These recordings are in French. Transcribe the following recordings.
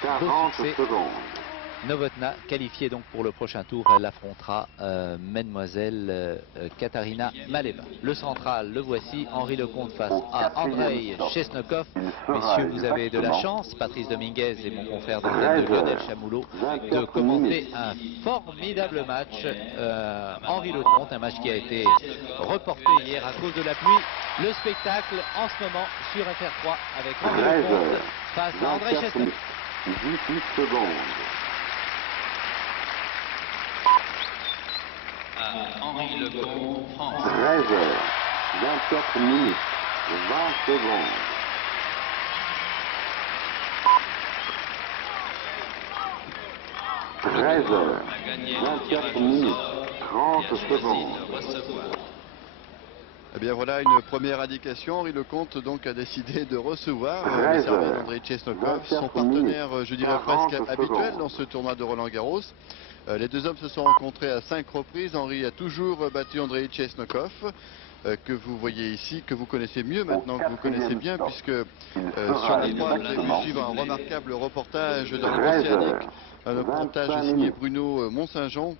Giovanni. Beau 40 succès. secondes. Novotná, qualifiée donc pour le prochain tour, elle affrontera Mademoiselle Katarina Maleva. Le central, le voici, Henri Lecomte face à Andrei Chesnokov. Messieurs, vous avez de la chance, Patrice Dominguez et mon confrère d'antenne de Lionel Chamoulot, de commenter un formidable match. Henri Lecomte, un match qui a été reporté hier à cause de la pluie. Le spectacle en ce moment sur FR3 avec Henri Lecomte face à Andrei Chesnokov. 18 secondes. Henri Lecomte, France. 13 heures, 24 minutes, 20 secondes. 13 heures, 24 minutes, 30 secondes. Eh bien voilà une première indication. Henri Lecomte donc a décidé de recevoir le service d'Andrei Chesnokov, son partenaire, je dirais presque habituel dans ce tournoi de Roland-Garros. Les deux hommes se sont rencontrés à 5 reprises. Henri a toujours battu Andrei Chesnokov, que vous voyez ici, que vous connaissez mieux maintenant, que vous connaissez bien, puisque sur la droite, vous avez pu suivre un remarquable reportage dans l'Océanique, un reportage signé Bruno Mont-Saint-Jean,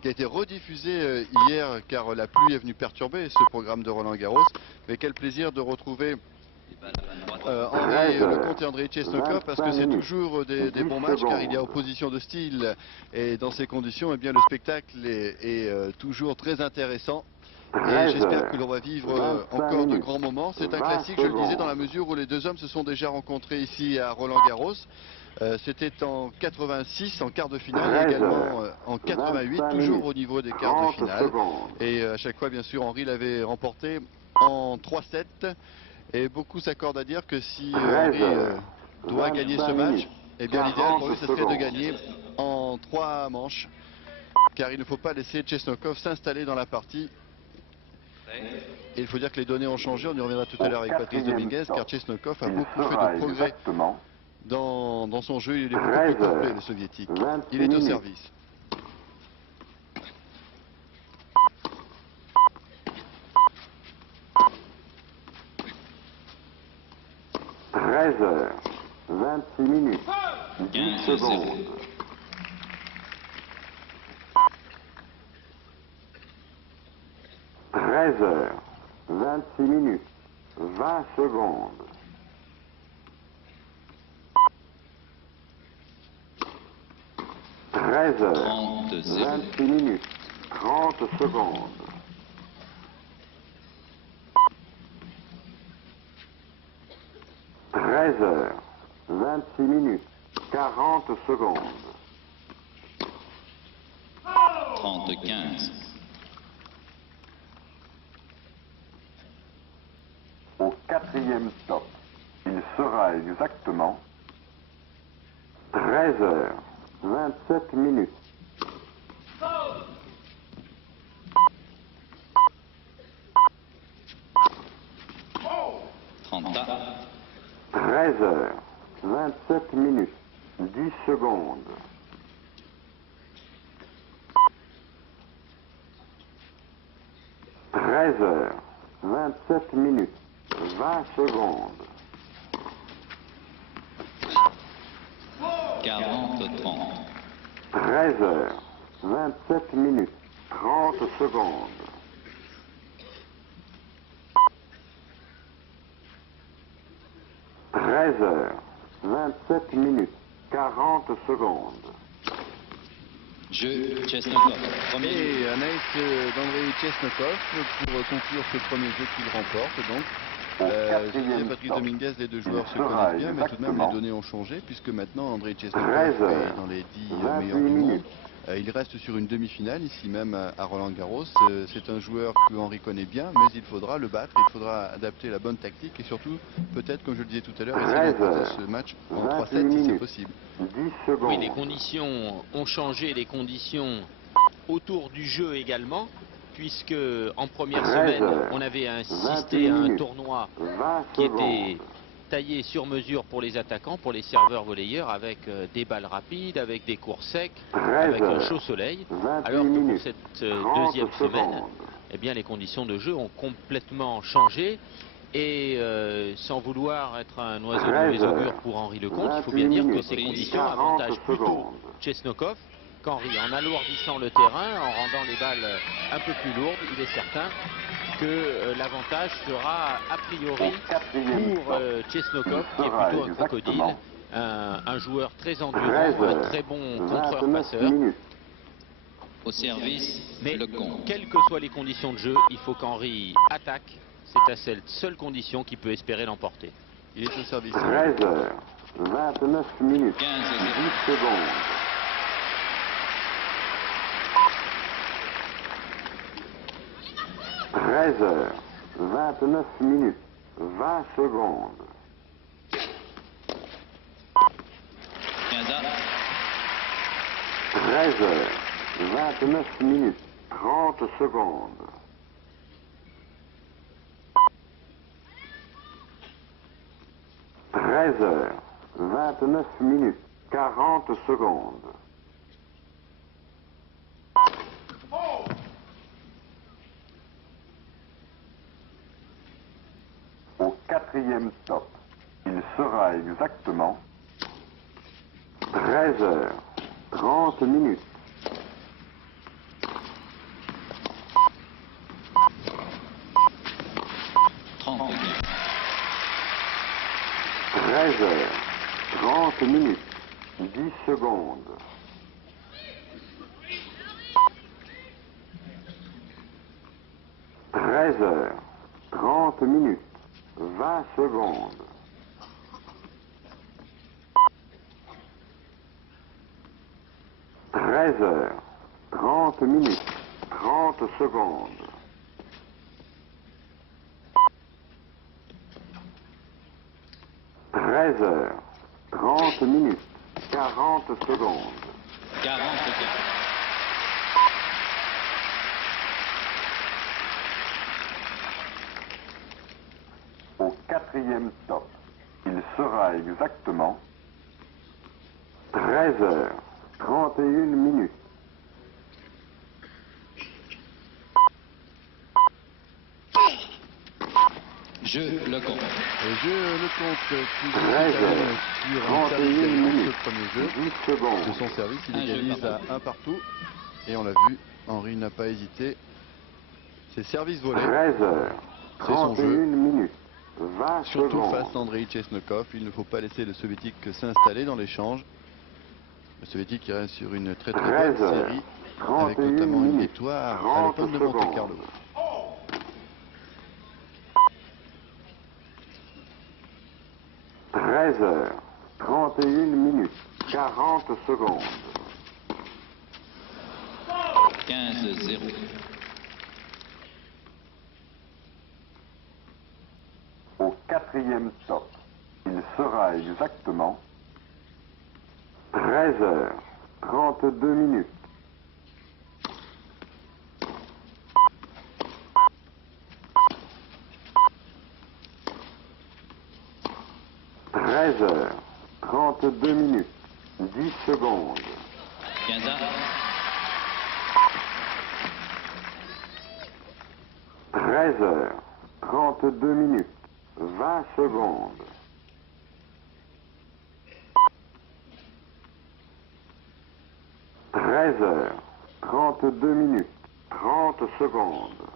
qui a été rediffusé hier, car la pluie est venue perturber ce programme de Roland-Garros. Mais quel plaisir de retrouver Henri Lecomte et Andrei Chesnokov, parce que c'est toujours des bons matchs, car il y a opposition de style, et dans ces conditions, eh bien, le spectacle est toujours très intéressant. Et j'espère que l'on va vivre encore de grands moments. C'est un classique, je le disais, dans la mesure où les deux hommes se sont déjà rencontrés ici à Roland-Garros. C'était en 86, en quart de finale, et également en 88, toujours au niveau des quarts de finale. Et à chaque fois, bien sûr, Henri l'avait remporté en 3-7. Et beaucoup s'accordent à dire que si Henri doit gagner ce match, eh bien l'idéal pour lui, ce serait de gagner en 3 manches. Car il ne faut pas laisser Chesnokov s'installer dans la partie. Et il faut dire que les données ont changé, on y reviendra tout à l'heure avec Patrice Dominguez, car Chesnokov a beaucoup fait de progrès dans son jeu, il est beaucoup plus complet, le soviétique. Il est au service. « 13 heures, 26 minutes, 10 secondes. 13 heures, 26 minutes, 20 secondes. 13 heures, 26 minutes, 30 secondes. 13 heures, 26 minutes, 40 secondes. 30-15. Au 4e stop, il sera exactement 13 heures, 27 minutes. 13 heures, 27 minutes, 10 secondes. 13 heures, 27 minutes, 20 secondes. 40-30. 13 heures, 27 minutes, 30 secondes. 13 heures, 27 minutes, 40 secondes. Jeu Chesnokov. Premier. Et un ace d'Andrei Chesnokov pour conclure ce premier jeu qu'il remporte. Donc, je disais, Patrice Dominguez, les deux joueurs se connaissent bien, mais tout de même les données ont changé, puisque maintenant Andrei Chesnokov est dans les 10 meilleurs du monde. Il reste sur une demi-finale, ici même à Roland-Garros. C'est un joueur que Henri connaît bien, mais il faudra le battre, il faudra adapter la bonne tactique et surtout, peut-être, comme je le disais tout à l'heure, essayer d'emporter ce match en 3-7 si c'est possible. Oui, les conditions ont changé, les conditions autour du jeu également, puisque en première semaine, on avait assisté à un tournoi qui était taillé sur mesure pour les attaquants, pour les serveurs volleyeurs, avec des balles rapides, avec des cours secs, avec un chaud soleil, alors que pour cette deuxième semaine, eh bien, les conditions de jeu ont complètement changé. Et sans vouloir être un oiseau de mauvais augure pour Henri Lecomte, il faut bien dire que ces conditions avantagent plutôt Chesnokov qu'Henri. En alourdissant le terrain, en rendant les balles un peu plus lourdes, il est certain que l'avantage sera a priori pour Chesnokov, qui est plutôt un crocodile, un joueur très endurant, un très bon contreur-passeur. Au service, Mais Lecomte. quelles que soient les conditions de jeu, il faut qu'Henri attaque. C'est à cette seule condition qu'il peut espérer l'emporter. Il est au service. 13h29 minutes, 15-0. 10 secondes. Heures, 29 minutes, 20 secondes. 15 13h29 minutes, 30 secondes. 13h29 minutes, 40 secondes. Au quatrième stop, il sera exactement 13h30 minutes. 13h30 minutes, 10 secondes. 13h30 minutes, 20 secondes. 13h30 minutes, 30 secondes. 13h30 minutes, 40 secondes. 44. Au quatrième stop, il sera exactement 13h31 minutes. Jeu Lecomte. Jeu Lecomte qui 13 sur un service 31 gagnant, minutes, ce premier jeu. 10 secondes. De son service, il Un jeu égalise à partout. 1 partout. Et on l'a vu, Henri n'a pas hésité. C'est service volé. 13h31 jeu. minutes, 20 Surtout secondes. face à Andrei Chesnokov. Il ne faut pas laisser le soviétique s'installer dans l'échange. Le soviétique qui reste sur une très bonne 13 série. Avec 31 notamment une minutes, victoire à 30 l'Open de Monte Carlo. secondes. 13h31 minutes, 40 secondes. 15-0. Au quatrième stop, il sera exactement 13h32 minutes. 13h32 minutes, 10 secondes. 15 13h32 minutes, 20 secondes. 13h32 minutes, 30 secondes.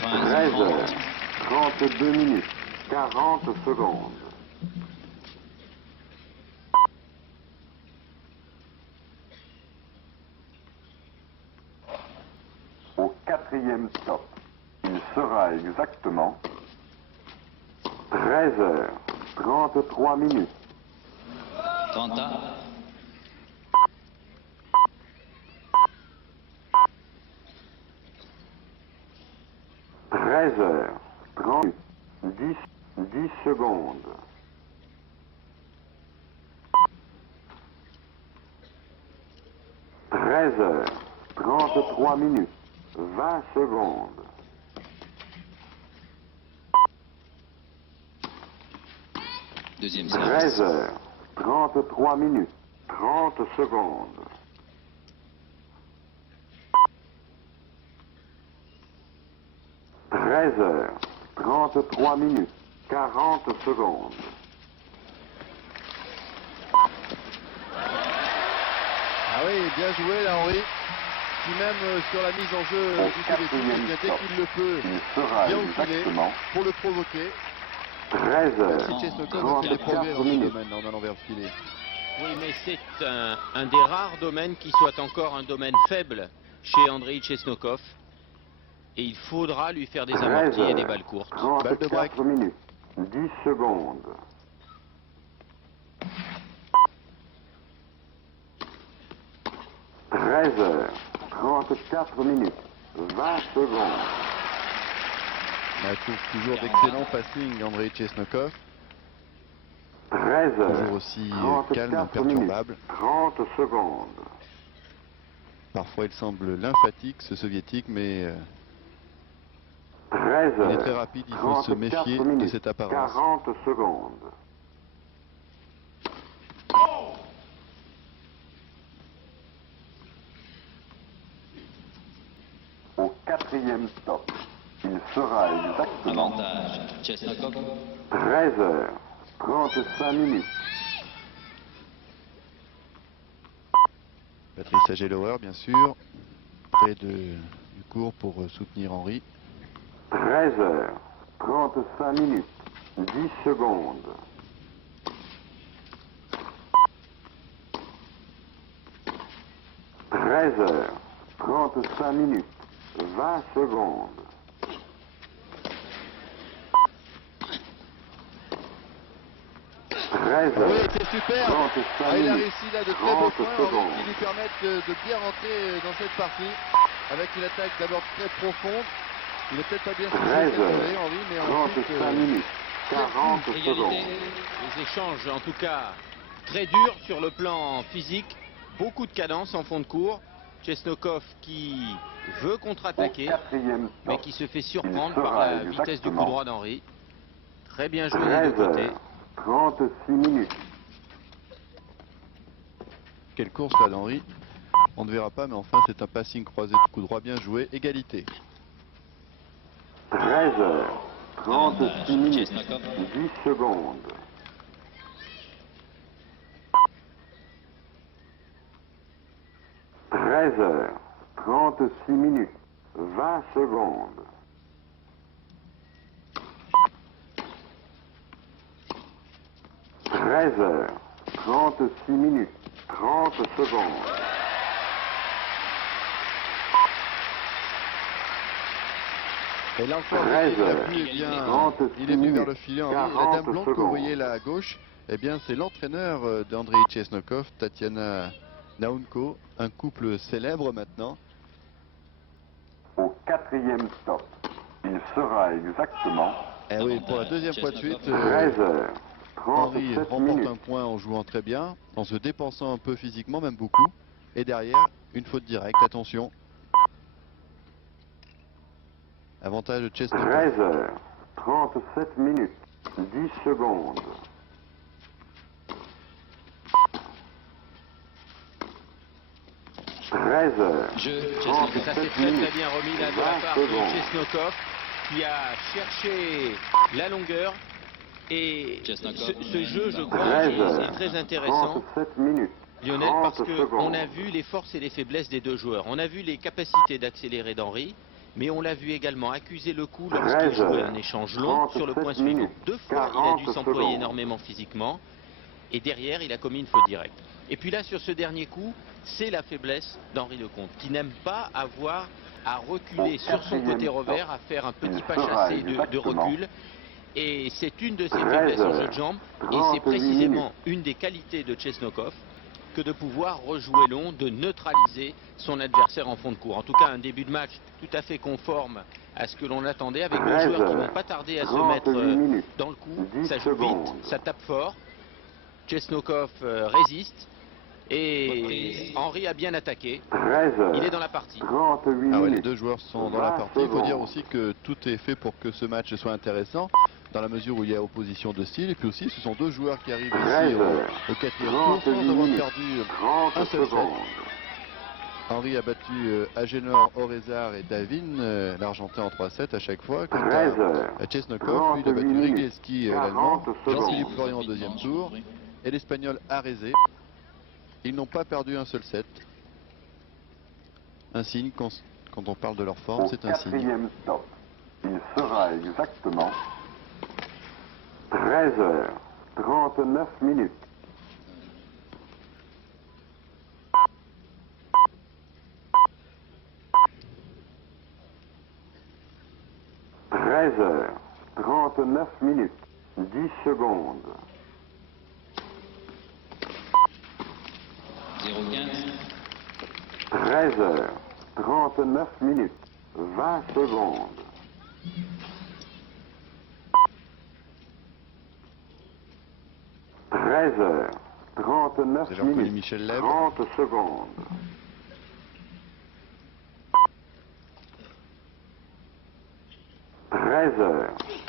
13h32 minutes, 40 secondes. 4e stop, il sera exactement 13h33 minutes. 30 13h30, 10 secondes. 13h33 minutes, 20 secondes. 2e service. 13h33 minutes, 30 secondes. 13h33 minutes, 40 secondes. Ah oui, bien joué là Henri, qui même sur la mise en jeu du soviétique, dès qu'il le peut, Il sera bien au filet exactement pour le provoquer. Si Chesnokov a fait des progrès dans 13h34 ce minutes. domaine en allant vers le filet. Oui, mais c'est un des rares domaines qui soit encore un domaine faible chez Andrei Chesnokov. Et il faudra lui faire des amortis et des balles courtes. Balle de break. 34 minutes, 10 secondes. « 13h34 minutes, 20 secondes. On trouve toujours d'excellents passings Andrei Chesnokov, 13h, toujours aussi calme, 34 minutes, imperturbable. 30 secondes. Parfois il semble lymphatique ce soviétique, mais 13h, il est très rapide, il faut se méfier 34 de minutes, cette apparence. 40 secondes. Au quatrième stop, il sera exactement Avantage. Chesnokov. 13h35 minutes. Patrice Agelower bien sûr, près du court pour soutenir Henri. 13h35 minutes, 10 secondes. 13h35 minutes, 20 secondes. 13h35 Oui, c'est super. Ah, il a minutes, réussi là de très beaux 30 points Henri, secondes. qui lui permettent de bien rentrer dans cette partie avec une attaque d'abord très profonde. Il est peut-être pas bien situé cette volée, Henri, mais ensuite 35 minutes, 40 Égalité. secondes. Les échanges, en tout cas, très durs sur le plan physique. Beaucoup de cadence en fond de cours. Chesnokov qui veut Au contre-attaquer, quatrième mais stop, qui se fait il surprendre sera par la vitesse du coup exactement droit d'Henri. Très bien joué des deux côtés. 13h36 minutes. quelle course là d'Henri. On ne verra pas, mais enfin c'est un passing croisé de coup droit bien joué. Égalité. 13h36 minutes, Chesnokov. 10 secondes. 13h36 minutes, 20 secondes. 13h36 minutes, 30 secondes. Et là encore, 13 il a pu, eh bien, 36 il est venu vers le minutes, filet. Henri. La 40 dame blonde que vous secondes. voyez là à gauche, eh bien c'est l'entraîneur d'Andrei Chesnokov, Tatiana Naunko, un couple célèbre maintenant. Au quatrième stop, il sera exactement Eh oui, pour la deuxième fois de suite, 13h37 Henri remporte minutes. un point en jouant très bien, en se dépensant un peu physiquement, même beaucoup. Et derrière, une faute directe, attention. Avantage de Chesnokov. 13h37 minutes, 10 secondes. 13h37 Jeu. Ça Chesnokov. s'est très minutes, bien remis là de la 20 part de secondes. Chesnokov qui a cherché la longueur. Et Chesnokov. ce jeu, je crois, 13h37 est très intéressant, minutes, Lionel, 30 parce qu'on a secondes. vu les forces et les faiblesses des deux joueurs. On a vu les capacités d'accélérer d'Henri, mais on l'a vu également accuser le coup lorsqu'il 13h37 jouait un échange long sur le point suivant. minutes, 2 fois, il a dû 40 s'employer secondes. énormément physiquement, et derrière, il a commis une faute directe. Et puis là, sur ce dernier coup, c'est la faiblesse d'Henri Lecomte, qui n'aime pas avoir à reculer Au sur son côté quatrième revers, stop, à faire un petit il pas sera chassé de exactement recul. Et c'est une de ses faiblesses en jeu de jambes, et c'est 38 précisément une des qualités de Chesnokov que de pouvoir rejouer long, de neutraliser son adversaire en fond de cours. En tout cas, un début de match tout à fait conforme à ce que l'on attendait, avec deux joueurs qui n'ont pas tardé à se mettre 38 minutes, dans le coup. 10 Ça joue vite, secondes. ça tape fort. Chesnokov résiste, et Henri a bien attaqué. 13h38 Il est dans la partie. Ah ouais, les minutes, deux joueurs sont dans la 20 partie. Il faut dire secondes. aussi que tout est fait pour que ce match soit intéressant, dans la mesure où il y a opposition de style. Et puis aussi, ce sont deux joueurs qui arrivent ici au quatrième tour sans 38 avoir minutes, perdu 30 un seul set. secondes. Henry a battu Agenor, Orezar et Davin, l'Argentin en 3-7 à chaque fois. Quant à Chesnokov, lui, il a battu Rigleski, l'Allemand, Jean-Philippe Florian au deuxième tour, et l'Espagnol Arezé. Ils n'ont pas perdu un seul set. Un signe, quand on parle de leur forme, c'est un signe. Quatrième stop. Il sera exactement 13h39. 13h39, 10 secondes. 0,15. 13h39, 20 secondes. 13h39, C'est leur connu Michel Leb. 30 secondes.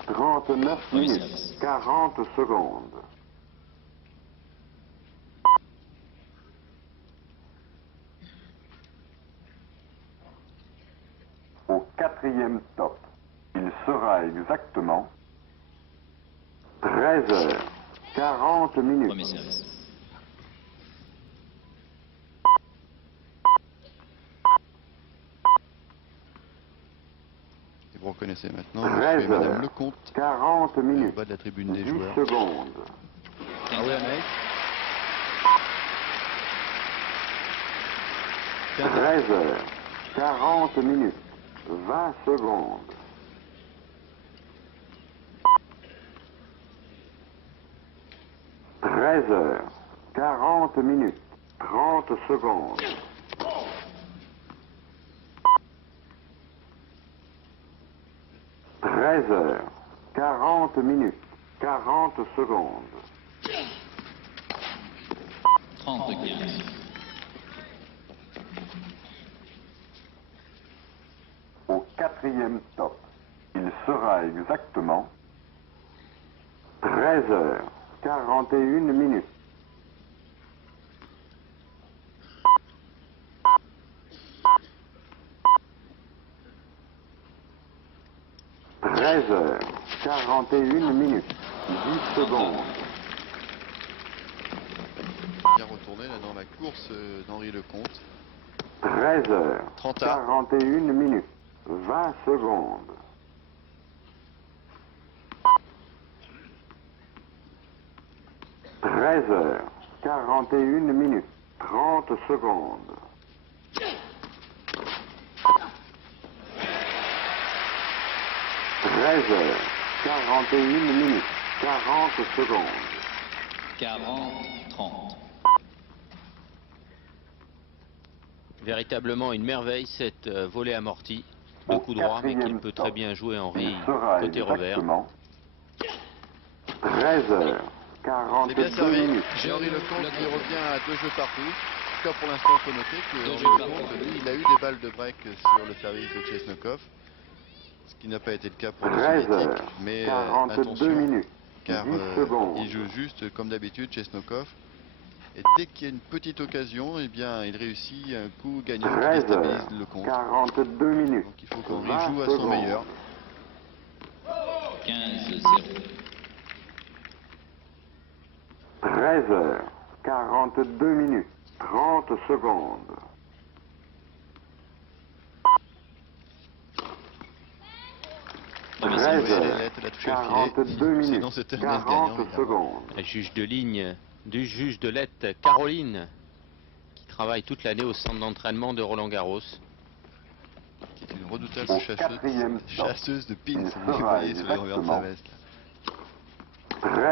13h39, 40 secondes. 4e top. Il sera exactement 13h40. Premier service. Et vous reconnaissez maintenant monsieur et madame Lecomte, 40 au minutes. bas de la tribune des 10 joueurs. secondes. Ah oui, Anaïs. 13h40, 20 secondes. 13h40, 30 secondes. 13h40, 40 secondes. 30-15. Au 4e top, il sera exactement 13h41. 13h41, 10 secondes. Bien retourné là dans la course d'Henri Lecomte. 13h41, 20 secondes. 13h41, 30 secondes. 13h41, 40 secondes. 40-30. Véritablement une merveille cette volée amortie de coup droit, mais qu'il peut très bien jouer Henry côté revers. 13h42. C'est bien servi. J'ai Henri Lecomte qui revient à 2 jeux partout. En tout cas, pour l'instant, il faut noter que Henri Lecomte, lui, il a eu des balles de break sur le service de Chesnokov, ce qui n'a pas été le cas pour le soviétique. Mais attention, car il joue juste comme d'habitude Chesnokov. Et dès qu'il y a une petite occasion, eh bien, il réussit un coup gagnant qui déstabilise Lecomte. 42. Donc il faut qu'Henri joue à son meilleur. 15-0. 13h42, 30 secondes. Premier Oui, service. elle a touché le filet. 42 Sinon, c'était un gagnant, 40 évidemment. secondes. La juge de ligne du juge de lettres Caroline, qui travaille toute l'année au centre d'entraînement de Roland-Garros. Qui est une redoutable Au quatrième stop. chasseuse de pins, Il vous sera voyez sur les revers de sa exactement veste. là.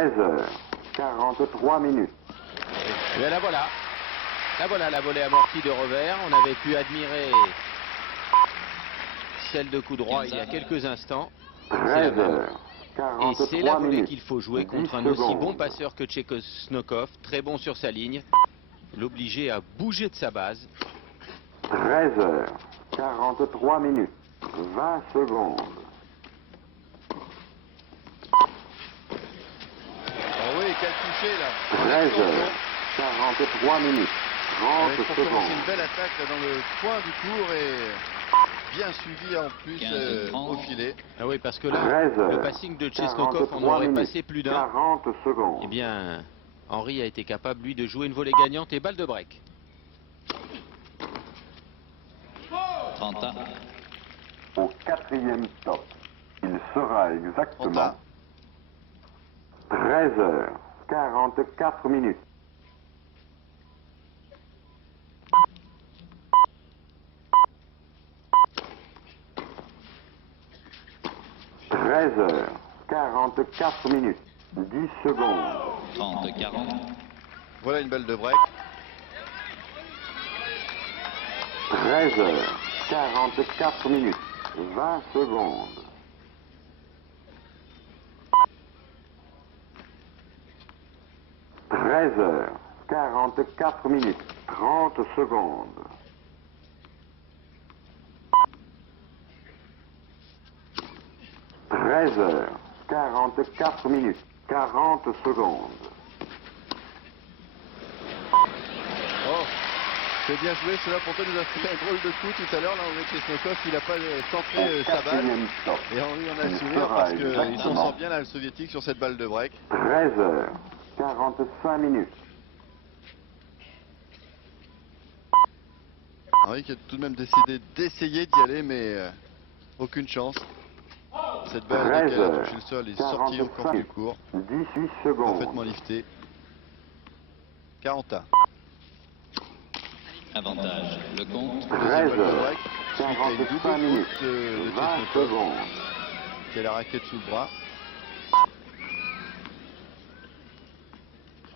13h43. Et bien la voilà la volée amortie de revers. On avait pu admirer celle de coup droit il y a quelques instants. C'est la même. Et c'est la volée 13h43. qu'il faut jouer contre un aussi bon passeur que Chesnokov, très bon sur sa ligne, l'obliger à bouger de sa base. 13h43, 20 secondes. Oh oui, quel toucher là. 13h43, Avec pour commencer une belle attaque là, dans le coin du court et bien suivi en plus 15, 30. au filet. Ah oui, parce que là, 13 le passing de Chesnokov en aurait passé plus d'un. 40 secondes. Eh bien, Henry a été capable, lui, de jouer une volée gagnante et balle de break. 30 ans. Au 4e stop, il sera 30 exactement ans. 13h44 minutes. 13h44 minutes. 10 secondes. 30, 40. Voilà une balle de break. 13h44 minutes. 20 secondes. 13h44 minutes. 30 secondes. 13h44 minutes. 40 secondes. Oh, c'est bien joué, cela pourtant nous a fait un drôle de coup tout à l'heure. Là, Andrei Chesnokov, il n'a pas centré sa balle. 4e stop. Et Henry en a Il un sourire sera parce qu'il s'en exactement sort bien là, le soviétique, sur cette balle de break. 13h45 minutes. Henry qui a tout de même décidé d'essayer d'y aller, mais aucune chance. Cette balle, dès qu'elle a touché le sol, est sortie encore plus court. 18 secondes. Parfaitement lifté. 40 ans. Avantage. Le compte. Deuxième balle de break. Suite à une 45 double minutes. faute de 20 Chesnokov, secondes. qui a la raquette sous le bras.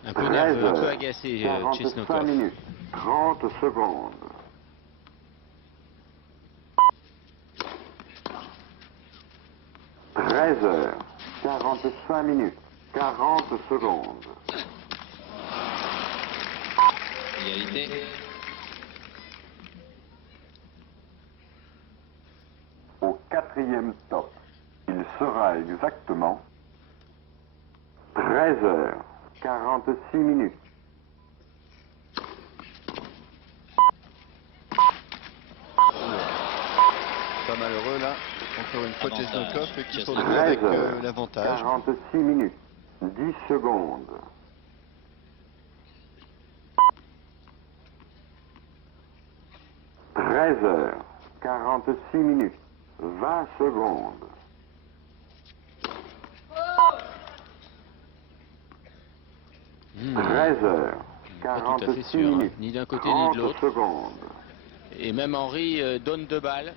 Un peu nerveux, un peu agacé, 45 Chesnokov. minutes. 30 secondes. 13h45 minutes. 40 secondes. Égalité. Au 4e stop, il sera exactement 13h46 minutes. Pas malheureux là. Encore une fois Avantage. Chesnokov et qui se Chesnokov. retrouve avec l'avantage. 46 minutes. 10 secondes. 13h46 minutes. 20 secondes. 13h46 Pas tout à fait sûr, hein, minutes. ni d'un côté ni 30 de l'autre. secondes. Et même Henry donne 2 balles.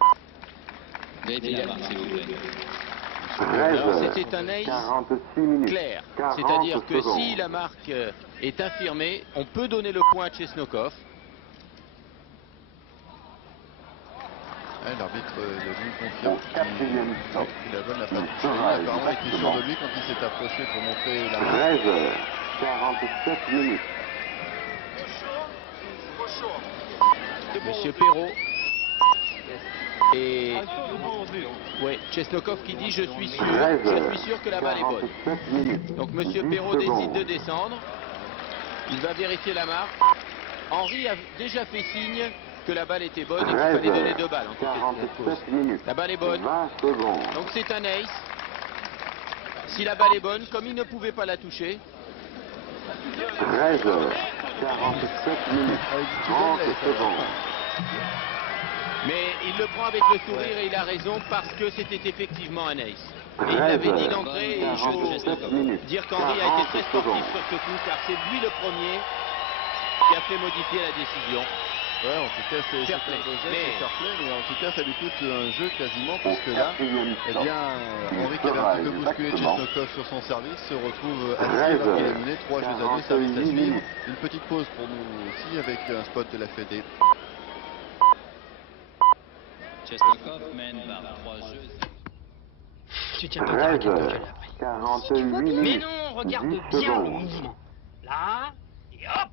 Vérifiez la marque, s'il vous plaît. Alors, c'était un ace 46 minutes. clair. 40 C'est-à-dire que secondes. si la marque est infirmée, on peut donner le point à Chesnokov. Ouais, l'arbitre est devenu confiant. Au 4e stop, Il a bonne la il patte. sera Apparemment, il était sûr exactement de lui quand il s'est approché pour montrer la main. 13h47 minutes. Monsieur Perrault. Et ouais, Chesnokov qui dit je suis sûr que la balle est bonne. 47 minutes. Donc Monsieur 10 Perrault décide secondes. de descendre. Il va vérifier la marque. Henry a déjà fait signe que la balle était bonne et qu'il fallait donner 2 balles en tout état de cause. 47 minutes. La balle est bonne. 20 secondes. Donc c'est un ace. Si la balle est bonne, comme il ne pouvait pas la toucher, 13h47 minutes. Avec du 30 double, secondes. mais il le prend avec le sourire et il a raison parce que c'était effectivement un ace. Et il l'avait dit d'entrée et il faut 47 minutes. dire qu'Henry a été très 40 sportif secondes. sur ce coup car c'est lui le premier qui a fait modifier la décision. Ouais, en tout cas, c'est Fair un play. beau geste, Mais- c'est fair play, mais en tout cas, ça lui coûte un jeu quasiment, Au puisque là, 4e eh stop, bien, Henry qui avait un petit peu bousculé exactement Chesnokov sur son service se retrouve assis alors qu'il est mené 3 jeux à 2, service à 41 suivre. minutes. Une petite pause pour nous aussi avec un spot de la Fédé. Chesnokov mène par 3 jeux. Tu tiens pas ta raquette de 13h gueule après. 48 Mais minutes. non, regarde 10 bien le secondes. mouvement. Là, et hop.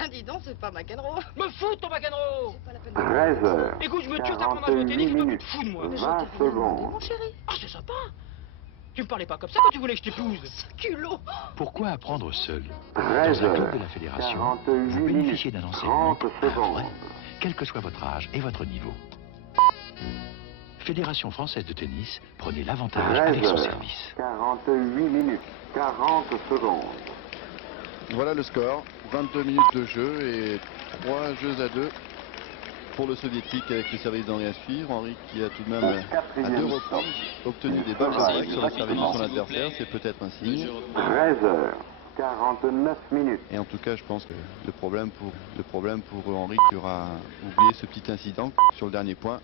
Ah, dis donc, c'est pas McEnroe. Me fous ton McEnroe. C'est pas la peine 13h Écoute, je me tue à t'apprendre à jouer au tennis, mais toi tu te fous de moi. Mais je t'ai 20 rien demandé, secondes. mon chéri. Ah, c'est sympa. Tu me parlais pas comme ça quand tu voulais que je t'épouse. Culot. Pourquoi apprendre seul? 13 Dans un club heures, de la fédération, 48 vous bénéficiez minutes, d'un enseignement 30 un secondes. vrai, quel que soit votre âge et votre niveau. Fédération française de tennis, prenez l'avantage 13 avec son heures, service. 48 minutes, 40 secondes. Voilà le score, 22 minutes de jeu et 3 jeux à 2 pour le soviétique avec le service d'Henri à suivre. Henri qui a tout de même à 2 reprises obtenu des balles de break sur le service de son adversaire, c'est peut-être un signe. 13 heures, 49 minutes. Et en tout cas, je pense que le problème pour Henri qui aura oublié ce petit incident sur le dernier point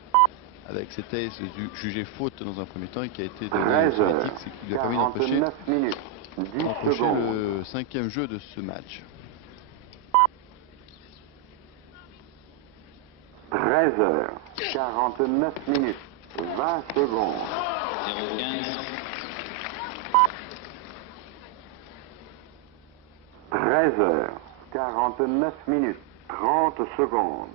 avec cet ace jugé faute dans un premier temps et qui a été donné au 13 heures, soviétique, c'est qu'il lui a permis d'empêcher 49 minutes, 10 secondes. le 5e jeu de ce match. 13 heures, 49 minutes, 20 secondes. 0,15. 13 heures, 49 minutes, 30 secondes.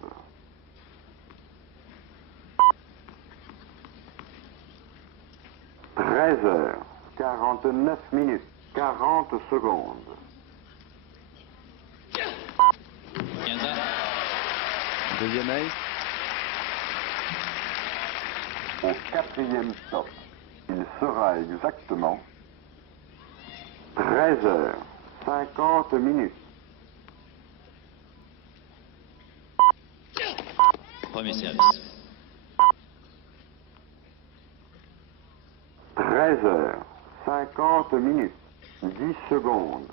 13 heures, 49 minutes, 40 secondes. 15 ans. Deuxième ace. Au 4e stop, il sera exactement 13 heures, 50 minutes. Premier service. 13 heures, 50 minutes, 10 secondes.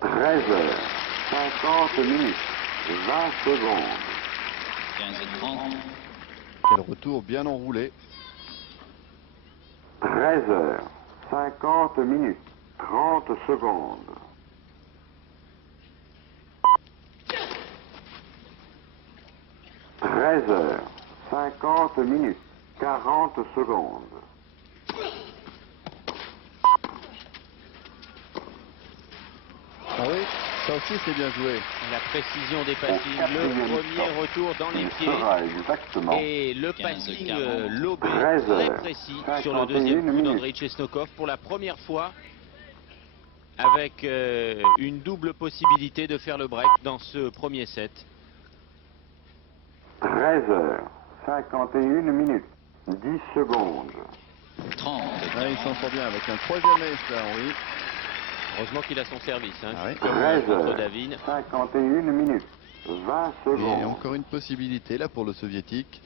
13 heures, 50 minutes, 20 secondes. 15 et 30. Quel retour bien enroulé. 13 heures, 50 minutes, 30 secondes. 13 heures, 50 minutes, 40 secondes. Ah oui, ça aussi c'est bien joué. La précision des passings, le premier retour dans les Il pieds sera exactement et le 15, passing 40. lobé 13 très heures, précis 51 sur le deuxième coup minutes. d'Andrei Chesnokov pour la première fois avec une double possibilité de faire le break dans ce premier set. 13 heures, 51 minutes, 10 secondes. 30 et Ouais, il 40. s'en sort bien avec un troisième ace là, Henri. Heureusement qu'il a son service, hein, Ah oui. comme 13 contre heures, Davin. 51 minutes, 20 Et secondes. encore une possibilité là pour le soviétique.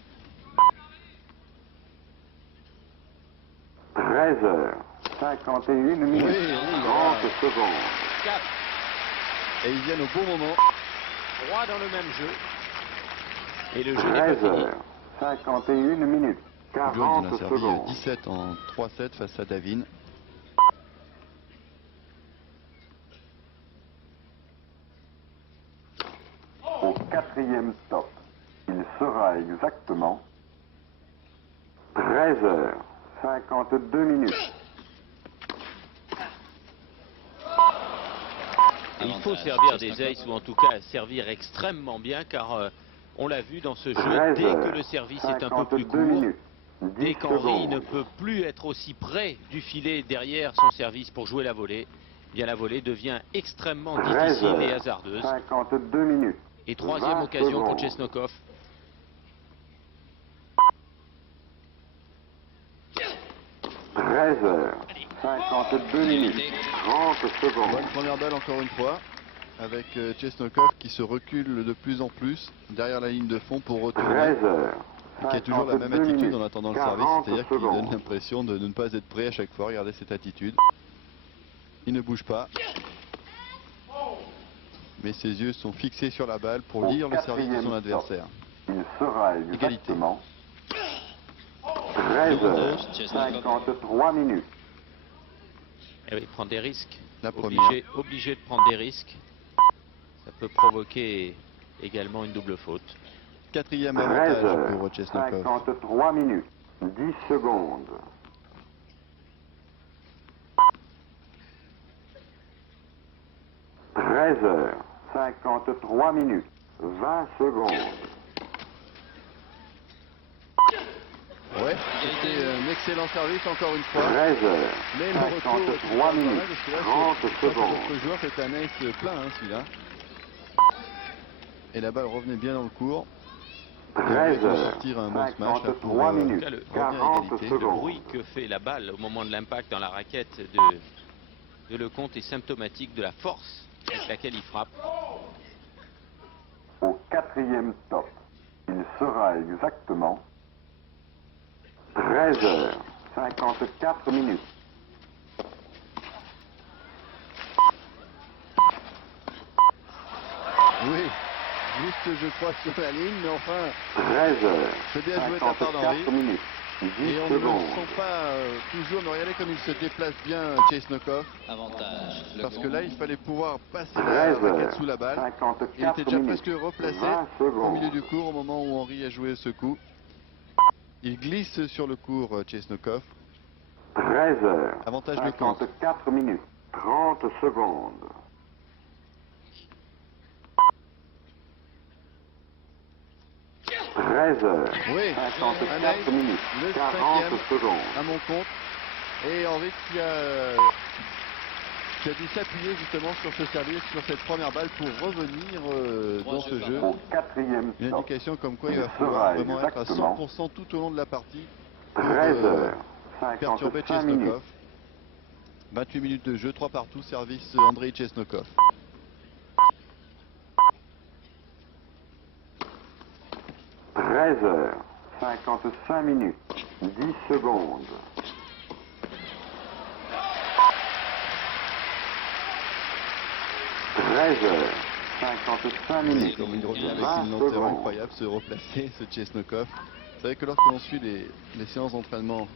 13 heures, 51 minutes, Oui, oui, 30 voilà. secondes. 4, Et ils viennent au bon moment. 3 dans le même jeu. Et le jeu n'est pas 13 fini. heures, 51 minutes, Jones 40 en a servi secondes. 17 en 3-7 face à Davin. Au 4e stop, il sera exactement 13 heures, 52 minutes. Et il faut Avantage, servir des Chesnokov. aces ou en tout cas servir extrêmement bien car on l'a vu dans ce jeu, 13 dès que heures, le service est un peu plus 52 court, minutes, 10 dès qu'Henri ne secondes. peut plus être aussi près du filet derrière son service pour jouer la volée, eh bien la volée devient extrêmement 13 difficile et heures, hasardeuse. 52 minutes. Et troisième 20 occasion pour secondes. Chesnokov. 13 heures, 52 minutes, 30 secondes. Bonne première balle encore une fois. Avec Chesnokov qui se recule de plus en plus derrière la ligne de fond pour retourner. 13 heures, Et qui a toujours la même 52 attitude minutes, en attendant le service, 40 c'est-à-dire qu'il donne secondes. l'impression de ne pas être prêt à chaque fois. Regardez cette attitude. Il ne bouge pas. Mais ses yeux sont fixés sur la balle pour Au lire le service de son 4e stop, adversaire. il sera Égalité. exactement 13 heures, 53 minutes. Eh oui, prendre des risques. La première. Obligé de prendre des risques. Ça peut provoquer également une double faute. Quatrième 13 avantage heures, pour Chesnokov. 53 minutes, 10 secondes. 13 heures, 53 minutes, 20 secondes. Ouais, c'était un excellent service encore une fois. 13 heures, Mais le retour était 53 pas mal minutes, parce que là, 30 face à secondes. d'autres joueurs, c'était un ace plein celui-là. Et la balle revenait bien dans le cours. Et on 13 de heures, sortir un bon smash là, pour 53 minutes, le- revenir à 40 égalité. Le secondes. bruit que fait la balle au moment de l'impact dans la raquette de Lecomte est symptomatique de la force avec laquelle il frappe. Au 4e top, il sera exactement 13 heures, 54 minutes. Oui, juste je crois sur la ligne, mais enfin, 13 heures, c'est bien joué de la part d'Henry. 54 minutes, 10 Et on ne le secondes. sent pas toujours, mais regardez comme il se déplace bien Chesnokov. Avantage. Parce que Lecomte. là, il fallait pouvoir passer 13 la raquette heures, sous la balle. 54 Il était déjà minutes, presque replacé 20 au secondes. milieu du cours au moment où Henry a joué ce coup. Il glisse sur le cours Chesnokov. 13 heures, Avantage Lecomte. 54 minutes, 30 secondes. 13 heures, Oui, 54 minutes, le 40 cinquième secondes. à mon compte. Et Henry qui a dû s'appuyer justement sur ce service, sur cette première balle pour revenir dans ce jeu. Au 4e Une top, indication comme quoi il va il falloir sera vraiment être à exactement 100% tout au long de la partie pour 13 heures, perturber 55 minutes. Chesnokov. 28 minutes de jeu, 3 partout, service Andrei Chesnokov. « 13 heures, 55 minutes, 10 secondes. 13 heures, 55 minutes, Comme il revient avec 20 une lenteur secondes. incroyable, se replacer, ce Chesnokov. Vous savez que lorsque l'on suit les séances d'entraînement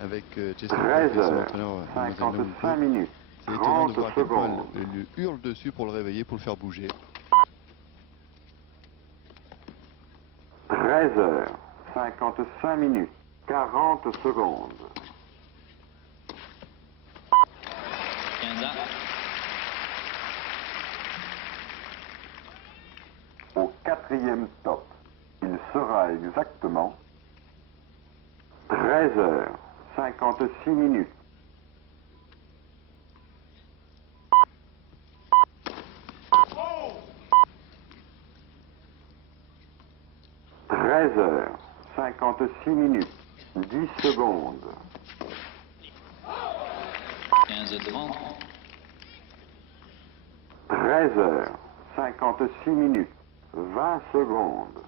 avec Chesnokov 13 et son heures, entraîneur Mademoiselle 55 Naouko, minutes, c'est étonnant de 30 voir à quel point secondes. elle lui hurle dessus pour le réveiller, pour le faire bouger. 13 heures, 55 minutes, 40 secondes. 15 à. Au 4e top, il sera exactement 13 heures, 56 minutes. 13 heures, 56 minutes, 10 secondes. 15 et 30. 13 heures, 56 minutes, 20 secondes.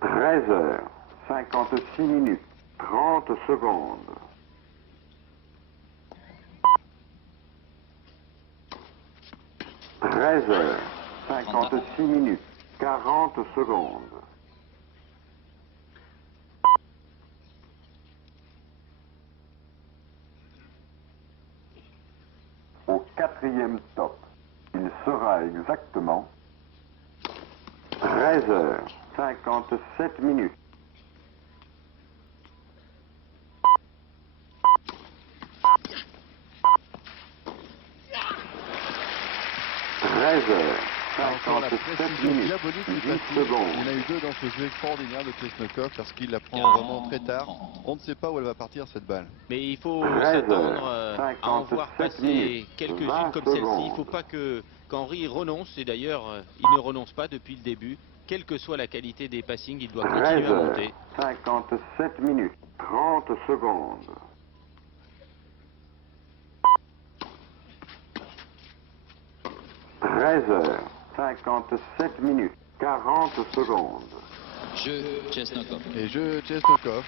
13 heures, 56 minutes, 30 secondes. 13 heures, 56 minutes, 40 secondes. 4e top, il sera exactement 13 heures, 57 minutes. 13 heures, Encore la 57 précision minutes, diabolique du 10 passing. secondes. Il y en a eu deux dans ce jeu extraordinaire de Chesnokov parce qu'il la prend 40, vraiment très tard. 30. On ne sait pas où elle va partir cette balle. Mais il faut 13 s'attendre heures, à en voir 57 passer minutes, quelques-unes 20 comme celle-ci. Il ne secondes. faut pas qu'Henry renonce, et d'ailleurs il ne renonce pas depuis le début. Quelle que soit la qualité des passings, il doit 13 continuer à heures, monter. 57 minutes, 30 secondes. 13 heures, 57 minutes, 40 secondes. Jeu Chesnokov. Et jeu Chesnokov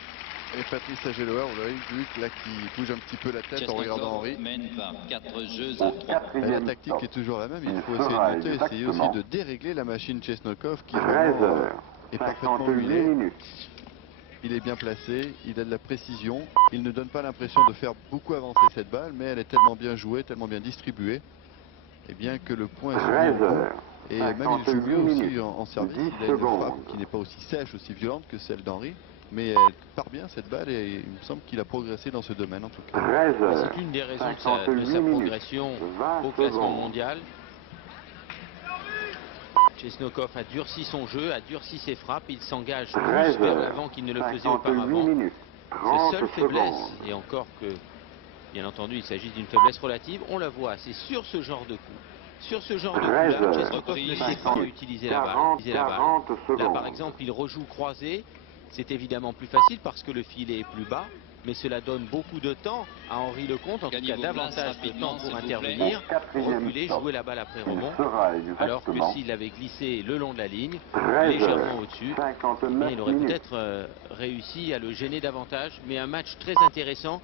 et Patrice Ageloer, vous l'avez vu là qui bouge un petit peu la tête en regardant Henry. Henry mène par 4 jeux à 3. Et la Quatrième tactique top. est toujours la même, il Il faut essayer de sera monter, essayer aussi exactement de dérégler la machine Chesnokov qui 13 vraiment heures, est parfaitement 58 huilée. minutes. Il est bien placé, il a de la précision, il ne donne pas l'impression de faire beaucoup avancer cette balle, mais elle est tellement bien jouée, tellement bien distribuée, et bien que le point est souvent 13 au bout. heures, Et même il joue 58 mieux aussi minutes, en service, 10 il a une secondes. frappe qui n'est pas aussi sèche, aussi violente que celle d'Henry, mais elle part bien cette balle et il me semble qu'il a progressé dans ce domaine en tout cas. 13 heures, C'est une des raisons de 58 sa minutes, progression 20 au classement secondes. mondial. Chesnokov a durci son jeu, a durci ses frappes, il s'engage 13 plus vers heures, l'avant qu'il ne le faisait 58 auparavant. minutes, Ses 30 seules faiblesses, secondes. et encore que, bien entendu, il s'agit d'une faiblesse relative, on la voit, c'est sur ce genre de coup. Sur ce genre de 13 coup-là, heures, Chesnokov ne sait pas 50, utiliser la balle. 40 Là, secondes. par exemple, il rejoue croisé. C'est évidemment plus facile parce que le filet est plus bas, mais cela donne beaucoup de temps à Henri Lecomte, en tout Gagnez cas vos places davantage de rapidement, temps pour s'il vous plaît. intervenir, Au quatrième reculer, stop. jouer la balle après Il rebond. sera Alors que exactement s'il avait glissé le long de la ligne, 13 légèrement heures, au-dessus, 59 il aurait minutes. peut-être réussi à le gêner davantage. Mais un match très intéressant.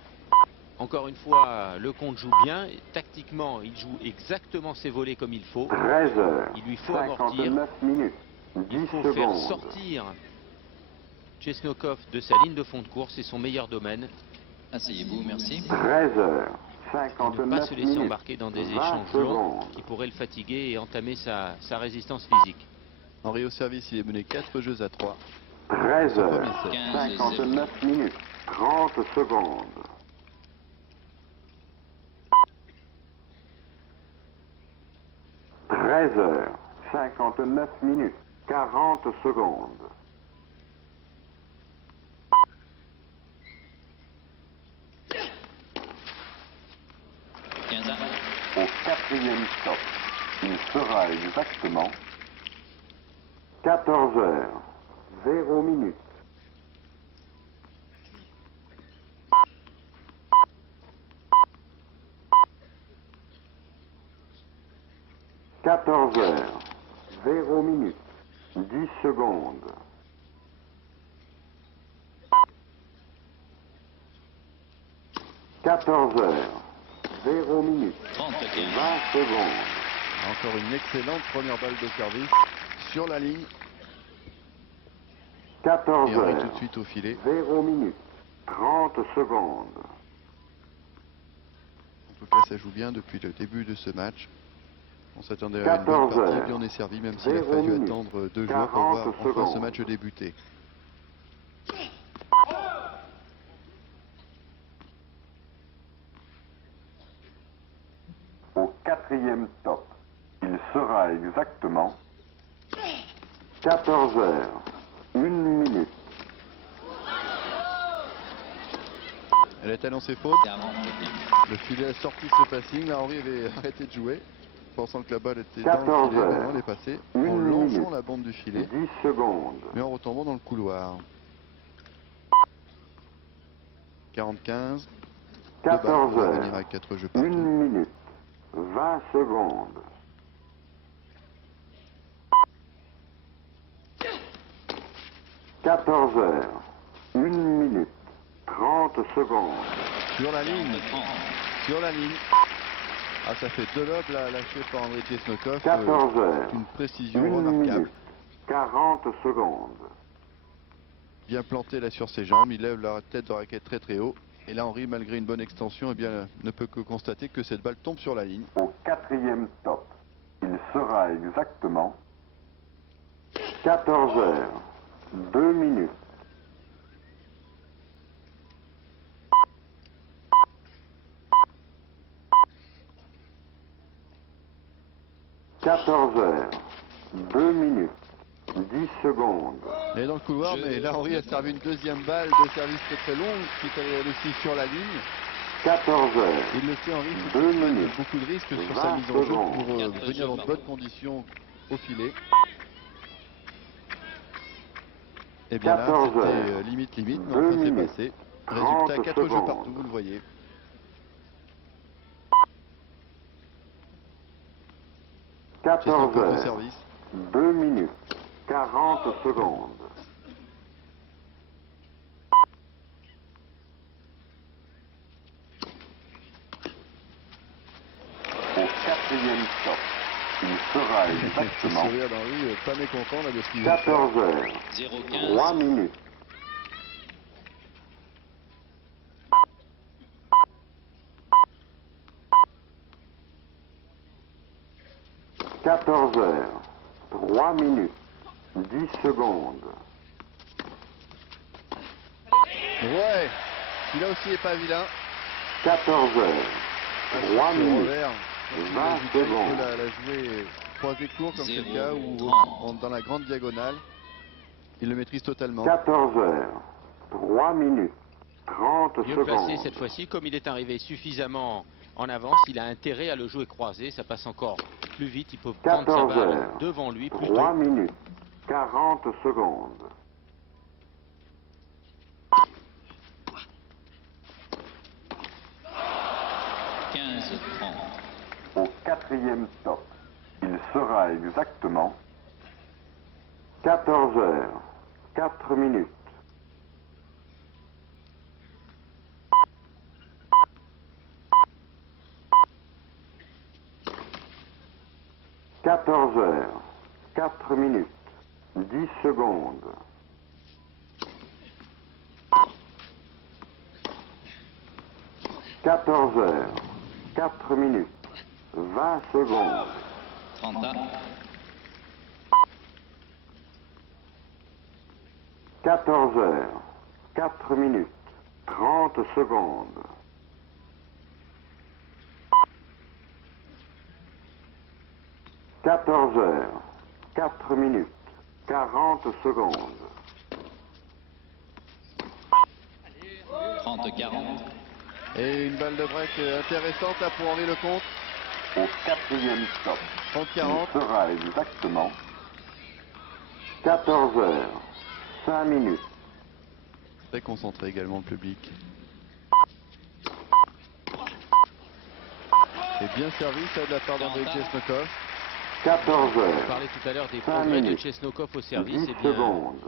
Encore une fois, Lecomte joue bien. Tactiquement, il joue exactement ses volets comme il faut. 13 heures, Il lui faut amortir. 59 minutes, 10 Il faut faire secondes. sortir Chesnokov de sa ligne de fond de course, c'est son meilleur domaine. Asseyez-vous, merci. 13 heures, Et ne pas 59 se laisser minutes, embarquer dans des 20 échanges longs secondes. qui pourraient le fatiguer et entamer sa résistance physique. Henri au service, il est mené 4 jeux à 3. 13 Ce heures, premier set. 59 minutes, 30 secondes. « 13 heures, 59 minutes, 40 secondes. » 15 ans. Au quatrième stop, il sera exactement 14 heures, 0 minutes. « 14 heures, 0 minutes, 10 secondes. » 14 heures, 0 minutes, 30 15. 20 secondes. Encore une excellente première balle de service sur la ligne. 14 Et Henri heures, tout de suite au filet. 0 minutes, 30 secondes. En tout cas, ça joue bien depuis le début de ce match. On s'attendait à une bonne 14 partie, heures, puis on est servi, même s'il a 0 fallu minutes, attendre 2 jours pour voir 40 enfin ce secondes. match débuter. Au quatrième stop, il sera exactement 14 heures, 1 minute. Elle est annoncée faute. 40 15. Le filet a sorti ce passing. Là, Henri avait arrêté de jouer, pensant que la balle était dans 14 le filet. heures. Maintenant, elle est passée en 1 longeant minute. la bande du filet, 10 secondes. mais en retombant dans le couloir. 45. 14 pour revenir heures, à 4 jeux 1 partout. minute, 20 secondes. 14 heures, 1 minute, 30 secondes. Sur la ligne. 30. Sur la ligne. Ah, ça fait 2 lobes là, lâchés par Andrei Chesnokov. 14 heures, Une 1 précision remarquable. minute, 40 secondes. Bien planté là sur ses jambes. Il lève la tête de raquette très très haut. Et là, Henri, malgré une bonne extension, eh bien, ne peut que constater que cette balle tombe sur la ligne. Au quatrième stop, il sera exactement 14 heures, 2 minutes. 14 heures, 2 minutes, 10 secondes. Elle est dans le couloir, Je- mais là, Henri a servi une deuxième balle de service très très longue, qui est aussi sur la ligne. 14 heures, Il le fait, Henri, il faut 2 qu'il prenne minutes, beaucoup de risques sur 20 sa mise en jeu secondes. pour Quatre venir jeux, dans de pardon. bonnes conditions au filet. Et bien là, 14 c'était heures, limite, mais 2 enfin c'est minutes, passé. 30 Résultat, 4 jeux secondes. partout, vous le voyez. Chesnokov 14 au heures, service. 2 minutes, 40 secondes. Au quatrième stop, il sera Le exactement sourire d'Henri, pas mécontent là de ce qu'il vient de faire. 14 heures, 0 3 15. minutes. « 14 heures, 3 minutes, 10 secondes. Ouais, celui-là aussi est pas vilain. 14 heures, Ah, 3 ce minutes, revers, 20 il peut secondes. la jouer croisé court comme c'est le cas ou dans la grande diagonale. Il le maîtrise totalement. 14 heures, 3 minutes, 30 Mieux secondes. placé cette fois-ci, comme il est arrivé suffisamment en avance, il a intérêt à le jouer croisé, ça passe encore plus vite, il peut prendre sa 14 balle heures, devant lui plus 3 tôt. minutes, 40 secondes. Au quatrième stop, il sera exactement 14 heures, 4 minutes. « 14 heures, 4 minutes, 10 secondes. » 14 heures, 4 minutes, 20 secondes. 14 heures, 4 minutes, 30 secondes. 14 heures, 4 minutes, 40 secondes. 30-40. Et une balle de break intéressante là pour Henri Lecomte. Au quatrième stop, 30-40. il sera exactement 14 heures, 5 minutes. Très concentré également le public. Et bien servi ça de la part d'Andrei Chesnokov. 14 On heures, parlait tout à l'heure des 5 progrès de minutes, Chesnokov au service, 10 et bien secondes.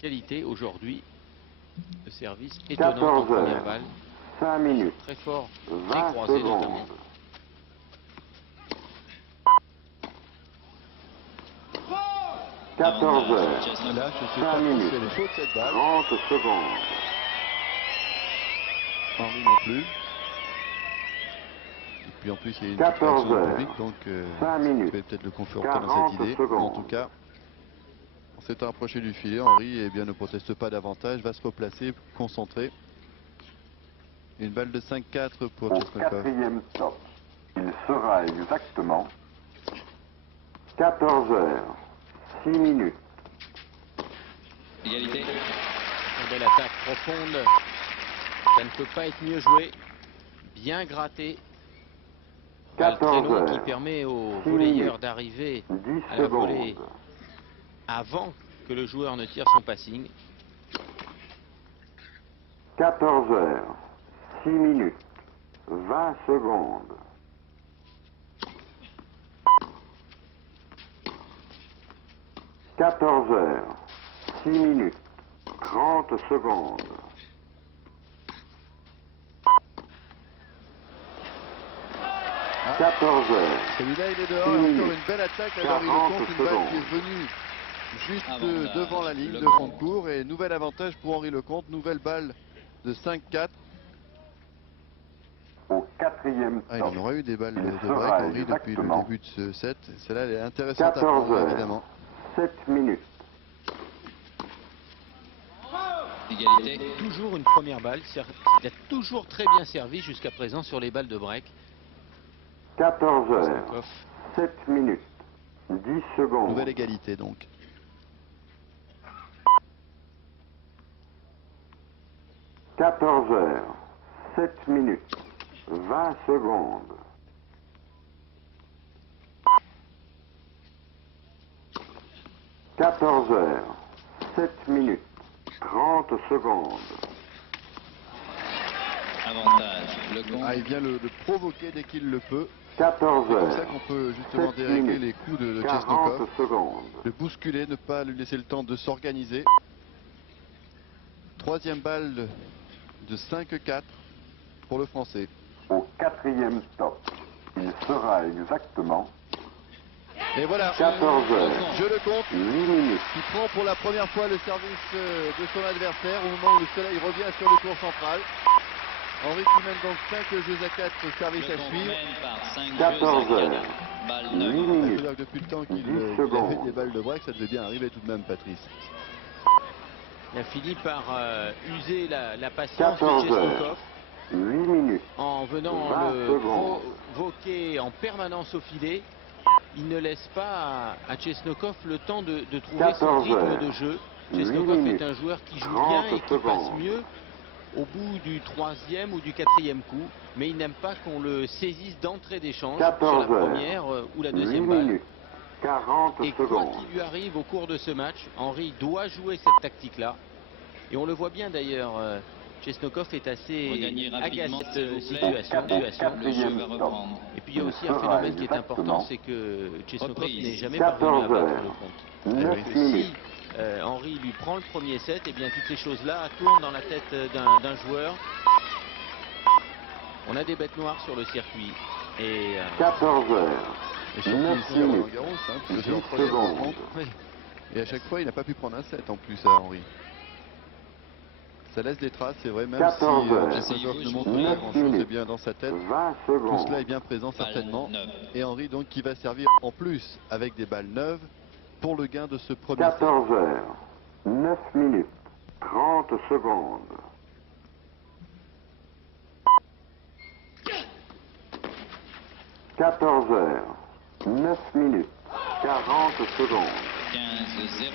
qualité aujourd'hui de service étonnante en 14 première heures, balle, 5 minutes, très fort, très 20 croisé notamment. secondes. 14 heures, Là, je ne sais 5 pas trop si minutes, elle est faute cette balle. 30 secondes. Henri non plus. Et puis en plus, il y a une petite 14 réaction du heures, public, donc 5 vous minutes, pouvez peut-être le conforter dans 40 cette idée. secondes. En tout cas, on s'est rapproché du filet. Henri eh bien, ne proteste pas davantage, va se replacer, concentré. Une balle de 5-4 pour Au Chesnokov. quatrième stop, il sera exactement 14 heures, 6 minutes. Égalité. Une belle attaque profonde, ça ne peut pas être mieux joué, bien gratté. Balle très 14 longue qui heures, permet au 6 volleyeur minutes, d'arriver 10 à la volée secondes. avant que le joueur ne tire son passing. 14 heures, 6 minutes, 20 secondes. 14 heures, 6 minutes, 30 secondes. Ah. 14 heures, Celui-là, il est dehors. 6 Encore minutes, une belle attaque d'Henri 40 Lecomte. Une balle qui est secondes. venue juste Avantage, devant la ligne de Lecomte. fond de cours. Et nouvel avantage pour Henri Lecomte. Nouvelle balle de 5-4. Au quatrième Ah, il stop, en aurait eu des balles il de break, sera Henri, depuis le exactement début de ce set. Celle-là, elle est intéressante à 14 prendre, heures, évidemment. 7 minutes. Égalité. Toujours une première balle, il a toujours très bien servi jusqu'à présent sur les balles de break. 14 heures, Chesnokov. 7 minutes, 10 secondes. Nouvelle égalité, donc. 14 heures, 7 minutes, 20 secondes. 14 heures, 7 minutes, 30 secondes. Avantage. Lecomte. Ah, il vient le provoquer dès qu'il le peut. 14 C'est comme ça heures, qu'on peut justement 7 dérégler minutes, les coups de 40 Chesnokov. secondes. Le bousculer, ne pas lui laisser le temps de s'organiser. Troisième balle de 5-4 pour le Français. Au quatrième stop, il sera exactement Et voilà, 14 heures, je le compte, 8 minutes. qui prend pour la première fois le service de son adversaire au moment où le soleil revient sur le court central. Henri qui mène donc 5 jeux à 4 services à Lecomte suivre. mène par 5 14 jeux à heures, 4. Balle 8 9. Il faut minutes. dire que depuis le temps 10 qu'il avait secondes. des balles de break, ça devait bien arriver tout de même, Patrice. Il a fini par user la patience 14 de Chesnokov. 8 minutes. En venant 20 le secondes. provoquer en permanence au filet, il ne laisse pas à Chesnokov le temps de trouver son 14 rythme heures. de jeu. 8 Chesnokov est minutes. un joueur qui joue 30 bien et qui passe secondes. mieux au bout du 3e ou du 4e coup, mais il n'aime pas qu'on le saisisse d'entrée d'échange sur 14 la heures. première ou la 8 deuxième balle. minutes. 40 Et quoi secondes. qu'il lui arrive au cours de ce match, Henry doit jouer cette tactique-là. Et on le voit bien d'ailleurs, Chesnokov est assez Regagner agacé rapidement, de s'il cette vous plaît. situation. Le jeu va reprendre. Et puis il y a aussi un Il phénomène fera qui est important, exactement c'est que Chesnokov reprise. n'est jamais 14 parvenu à battre heures. le compte. 9 Et que minutes. si Henry lui prend le premier set, et bien toutes ces choses-là tournent dans la tête d'un joueur. On a des bêtes noires sur le circuit. Et 14 heures. Et surtout 9 ici à Roland minutes. Garros, hein, puisque 10 c'est leur troisième secondes. rencontre. oui, Et à chaque fois, il n'a pas pu prendre un set en plus à Henry. Ça laisse des traces, c'est vrai, même 14 si heures. Chesnokov ne montre 9 pas grand-chose, minutes. c'est bien dans sa tête. 20 Tout secondes. cela est bien présent certainement. Balle 9. Et Henry donc qui va servir en plus avec des balles neuves pour le gain de ce premier set. 14 heures. 9 minutes. 30 secondes. 14 heures. 9 minutes. 40 secondes. 15-0.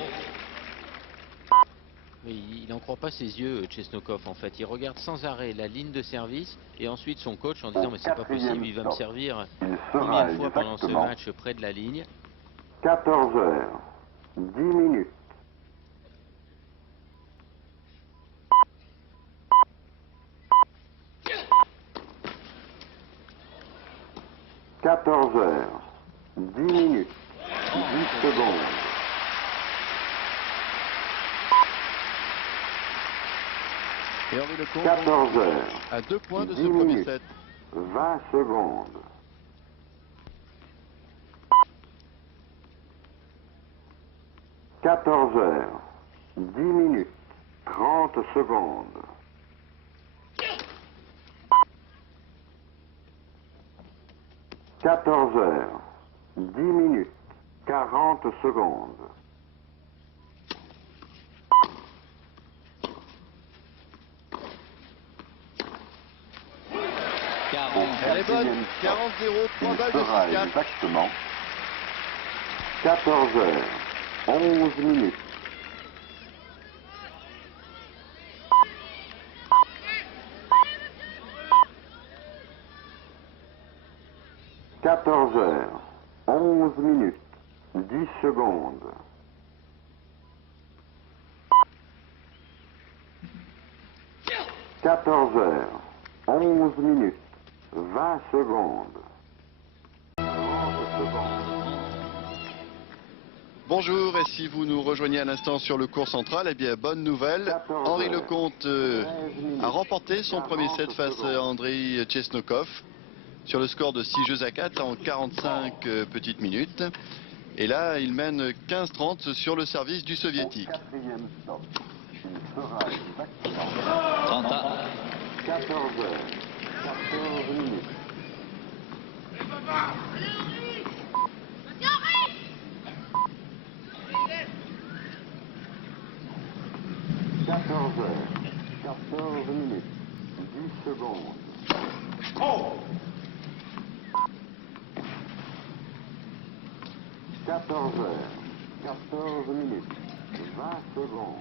mais il n'en croit pas ses yeux, Chesnokov, en fait. Il regarde sans arrêt la ligne de service et ensuite son coach en disant mais c'est pas possible, il va me servir Il combien sera de fois pendant ce exactement match près de la ligne. 14 heures. 10 minutes. 14 heures. 10 minutes. 10 secondes. Et Henry Lecomte 14 heures. à 2 points de 10 ce premier minutes. set. 20 secondes. 14 heures. 10 minutes. 30 secondes. 14 heures. 10 minutes. 40 secondes. 40. Elle est bonne, 40-0, 3 balles de sera 6-4. exactement 14 heures. 11 minutes. 14 heures. 11 minutes. 10 secondes. 14 heures. 11 minutes. 20 secondes. 30 secondes. Bonjour, et si vous nous rejoignez à l'instant sur le cours central, eh bien bonne nouvelle, 14 Henry heures. Lecomte 13 minutes. a remporté son premier set 40 face à secondes. Andrei Chesnokov sur le score de 6 jeux à 4 en 45 petites minutes. Et là, il mène 15-30 sur le service du soviétique. Quatrième stop. Il sera exactement 30 à 14 heures. 14 minutes. 14 heures. 14 minutes. 10 secondes. 14 heures. 14 minutes. 20 secondes.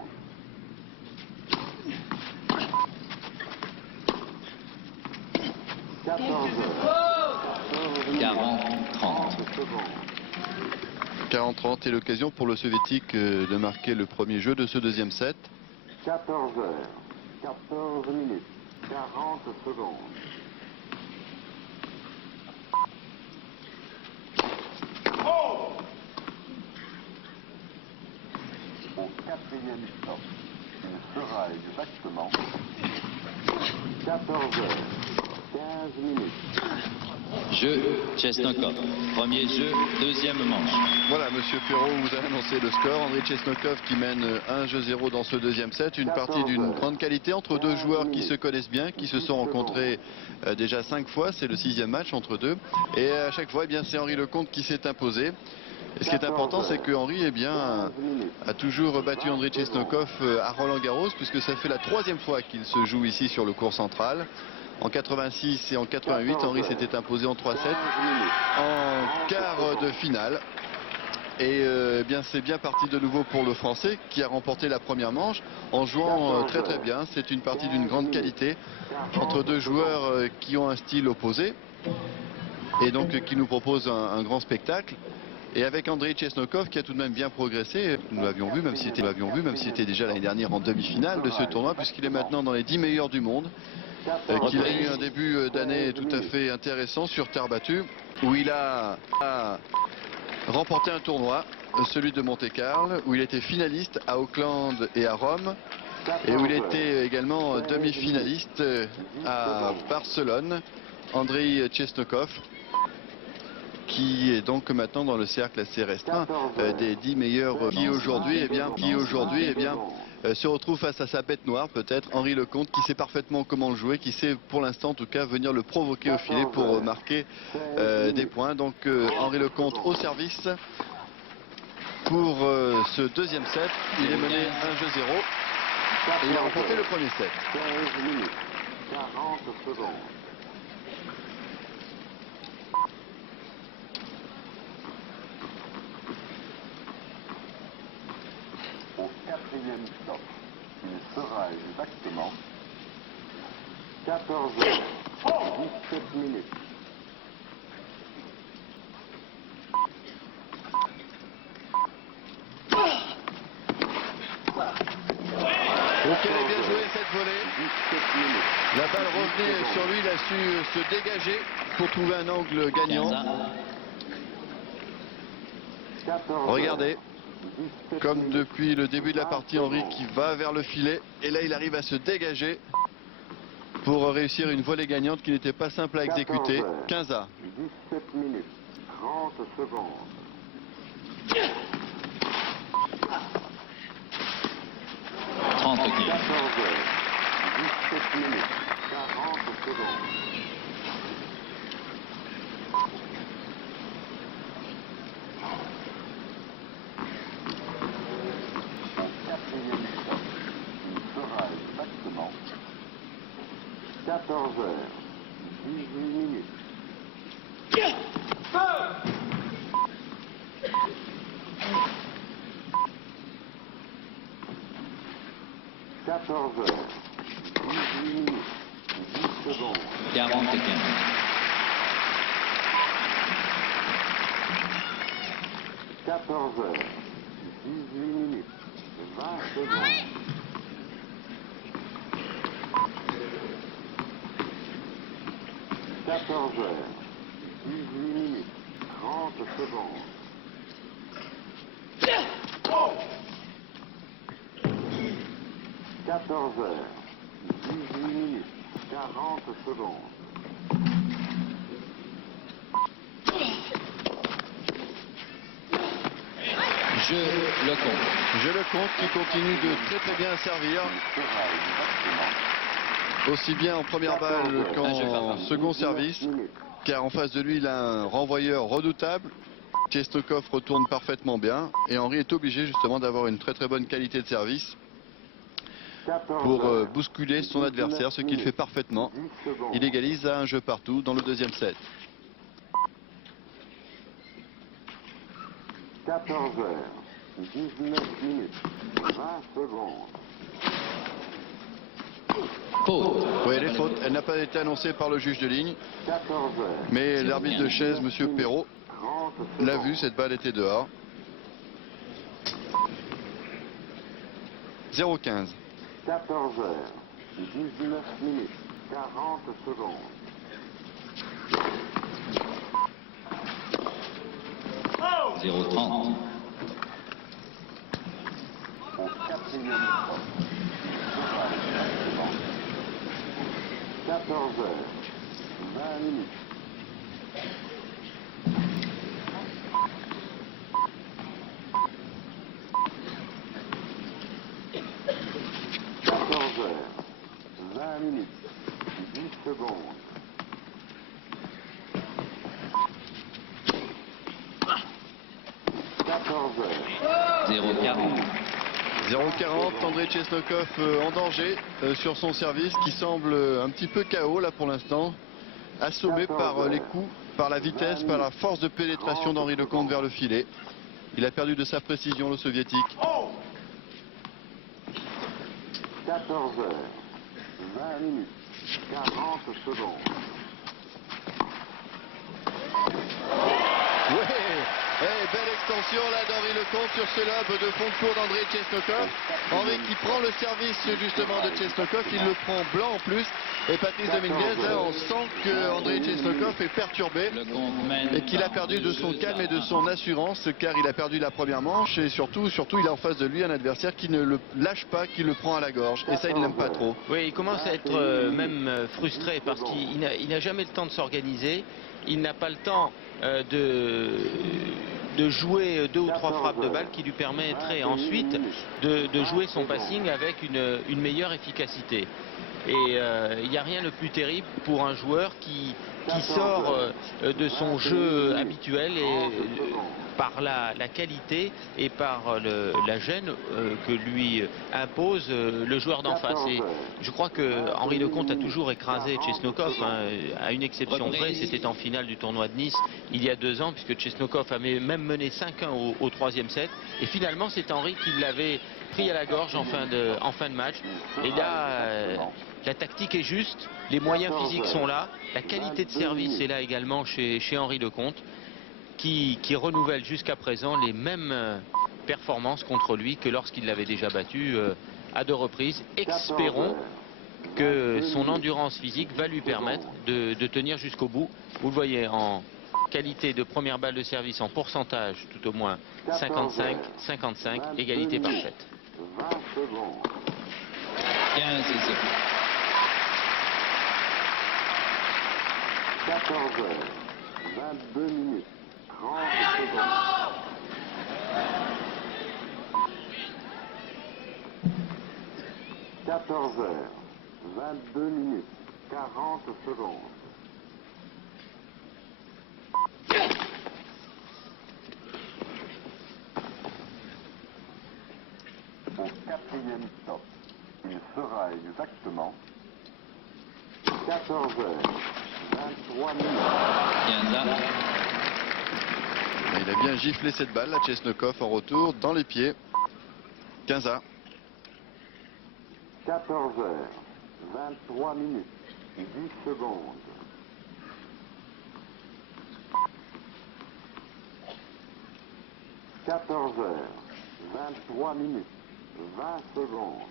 14 heures. 14 minutes. 40-30. 30 secondes. 40-30 est l'occasion pour le soviétique de marquer le premier jeu de ce deuxième set. 14 heures. 14 minutes. 40 secondes. Au quatrième stop, il sera exactement 14 heures. 15 minutes. Jeu Chesnokov. Premier jeu, deuxième manche. Voilà, Monsieur Perrault vous a annoncé le score. Andrei Chesnokov qui mène 1-0 dans ce deuxième set. Une partie d'une grande qualité entre deux joueurs qui se connaissent bien, qui se sont rencontrés déjà 5 fois. C'est le 6e match entre deux. Et à chaque fois, eh bien, c'est Henry Lecomte qui s'est imposé. Et ce qui est important, c'est que Henry eh bien, 15 minutes. a toujours battu Andrei Chesnokov à Roland Garros, puisque ça fait la 3e fois qu'il se joue ici sur le cours central. En 86 et en 88, Henry s'était imposé en 3-7 en quart de finale. Et eh bien c'est bien parti de nouveau pour le Français qui a remporté la première manche en jouant très très bien. C'est une partie d'une grande qualité entre deux joueurs qui ont un style opposé et donc qui nous proposent un grand spectacle. Et avec Andrei Chesnokov qui a tout de même bien progressé, nous l'avions vu, même si c'était déjà l'année dernière en demi-finale de ce tournoi, puisqu'il est maintenant dans les 10 meilleurs du monde. Qu'il a eu un début d'année tout à fait intéressant sur terre battue, où il a remporté un tournoi, celui de Monte-Carlo, où il était finaliste à Auckland et à Rome, et où il était également demi-finaliste à Barcelone. Andrei Chesnokov, qui est donc maintenant dans le cercle assez restreint des 10 meilleurs, qui aujourd'hui se retrouve face à sa bête noire, peut-être Henry Lecomte, qui sait parfaitement comment le jouer, qui sait pour l'instant en tout cas venir le provoquer au filet pour marquer des points. Donc Henry Lecomte au service pour ce deuxième set. Il est mené 1-0 et il a remporté le premier set. 15 minutes, 40 secondes. Au quatrième stop, il sera exactement 14h17 minutes. Donc elle est bien jouée cette volée. La balle revenait sur lui, il a su se dégager pour trouver un angle gagnant. Regardez, comme depuis le début de la partie, Henry qui va vers le filet. Et là, il arrive à se dégager pour réussir une volée gagnante qui n'était pas simple à exécuter. 15-A. 17 minutes, 30 secondes. 30 15. 14h, 17 minutes, 40 secondes. 14h18 minutes. 14h18 minutes, 10 secondes. 40 15. 14h18 minutes, 20 secondes. 14h18 minutes, 30 secondes. 14h18 minutes, 40 secondes. Je le compte. Je le compte qui continue de très très bien servir, aussi bien en première balle qu'en second service, car en face de lui il a un renvoyeur redoutable. Chesnokov retourne parfaitement bien et Henry est obligé justement d'avoir une très très bonne qualité de service pour bousculer son adversaire, ce qu'il fait parfaitement. Il égalise à un jeu partout dans le deuxième set. 14h19 minutes, 20 secondes. Faute. Oui, elle est faute. Elle n'a pas été annoncée par le juge de ligne, 14h, mais l'arbitre de chaise, M. Perrault, 30 l'a secondes. vu, cette balle était dehors. 0-15. 14h19 minutes, 40 secondes. 0-30. Au quatrième stop, sera exactement 14h20 minutes. 14h20 minutes, 10 secondes. 14h. 0-40. 0,40, Andrei Chesnokov en danger sur son service qui semble un petit peu KO là pour l'instant, assommé par les coups, par la vitesse, par la force de pénétration d'Henri Lecomte vers le filet. Il a perdu de sa précision, le soviétique. 14 heures, 20 minutes, 40 secondes. Belle extension là d'Henri Lecomte sur ce lob de fond de cours d'Andrei Chesnokov. Henri qui prend le service justement de Chesnokov, il le prend blanc en plus. Et Patrice Dominguez, là, on sent que Andrei Chesnokov est perturbé et qu'il a perdu de son calme et de son assurance, car il a perdu la première manche et surtout il a en face de lui un adversaire qui ne le lâche pas, qui le prend à la gorge. Et ça, il n'aime pas trop. Oui, il commence à être même frustré parce qu'il n'a jamais le temps de s'organiser. Il n'a pas le temps de jouer 2 ou 3 frappes de balle qui lui permettraient ensuite de jouer son passing avec une meilleure efficacité. Et il n'y a rien de plus terrible pour un joueur qui sort de son jeu habituel et par la qualité et par la gêne que lui impose le joueur d'en face. Et je crois que Henri Lecomte a toujours écrasé Chesnokov, hein, à une exception près, c'était en finale du tournoi de Nice il y a 2 ans, puisque Chesnokov avait même mené 5-1 au 3e set. Et finalement, c'est Henri qui l'avait pris à la gorge en fin de match. Et là, la tactique est juste, les moyens physiques sont là, la qualité de service est là également chez Henri Lecomte, qui renouvelle jusqu'à présent les mêmes performances contre lui que lorsqu'il l'avait déjà battu à 2 reprises. Espérons que son endurance physique va lui permettre de tenir jusqu'au bout. Vous le voyez en qualité de première balle de service, en pourcentage tout au moins 55-55, égalité parfaite. 20 secondes. 15 secondes. 14 heures, 22 minutes, 30 secondes. 14 heures, 22 minutes, 40 secondes. Au 4e stop, il sera exactement 14 heures, 23 minutes. 15 ans. Il a bien giflé cette balle, là, Chesnokov en retour, dans les pieds. 15-1. 14 heures, 23 minutes, 10 secondes. 14 heures, 23 minutes, 20 secondes.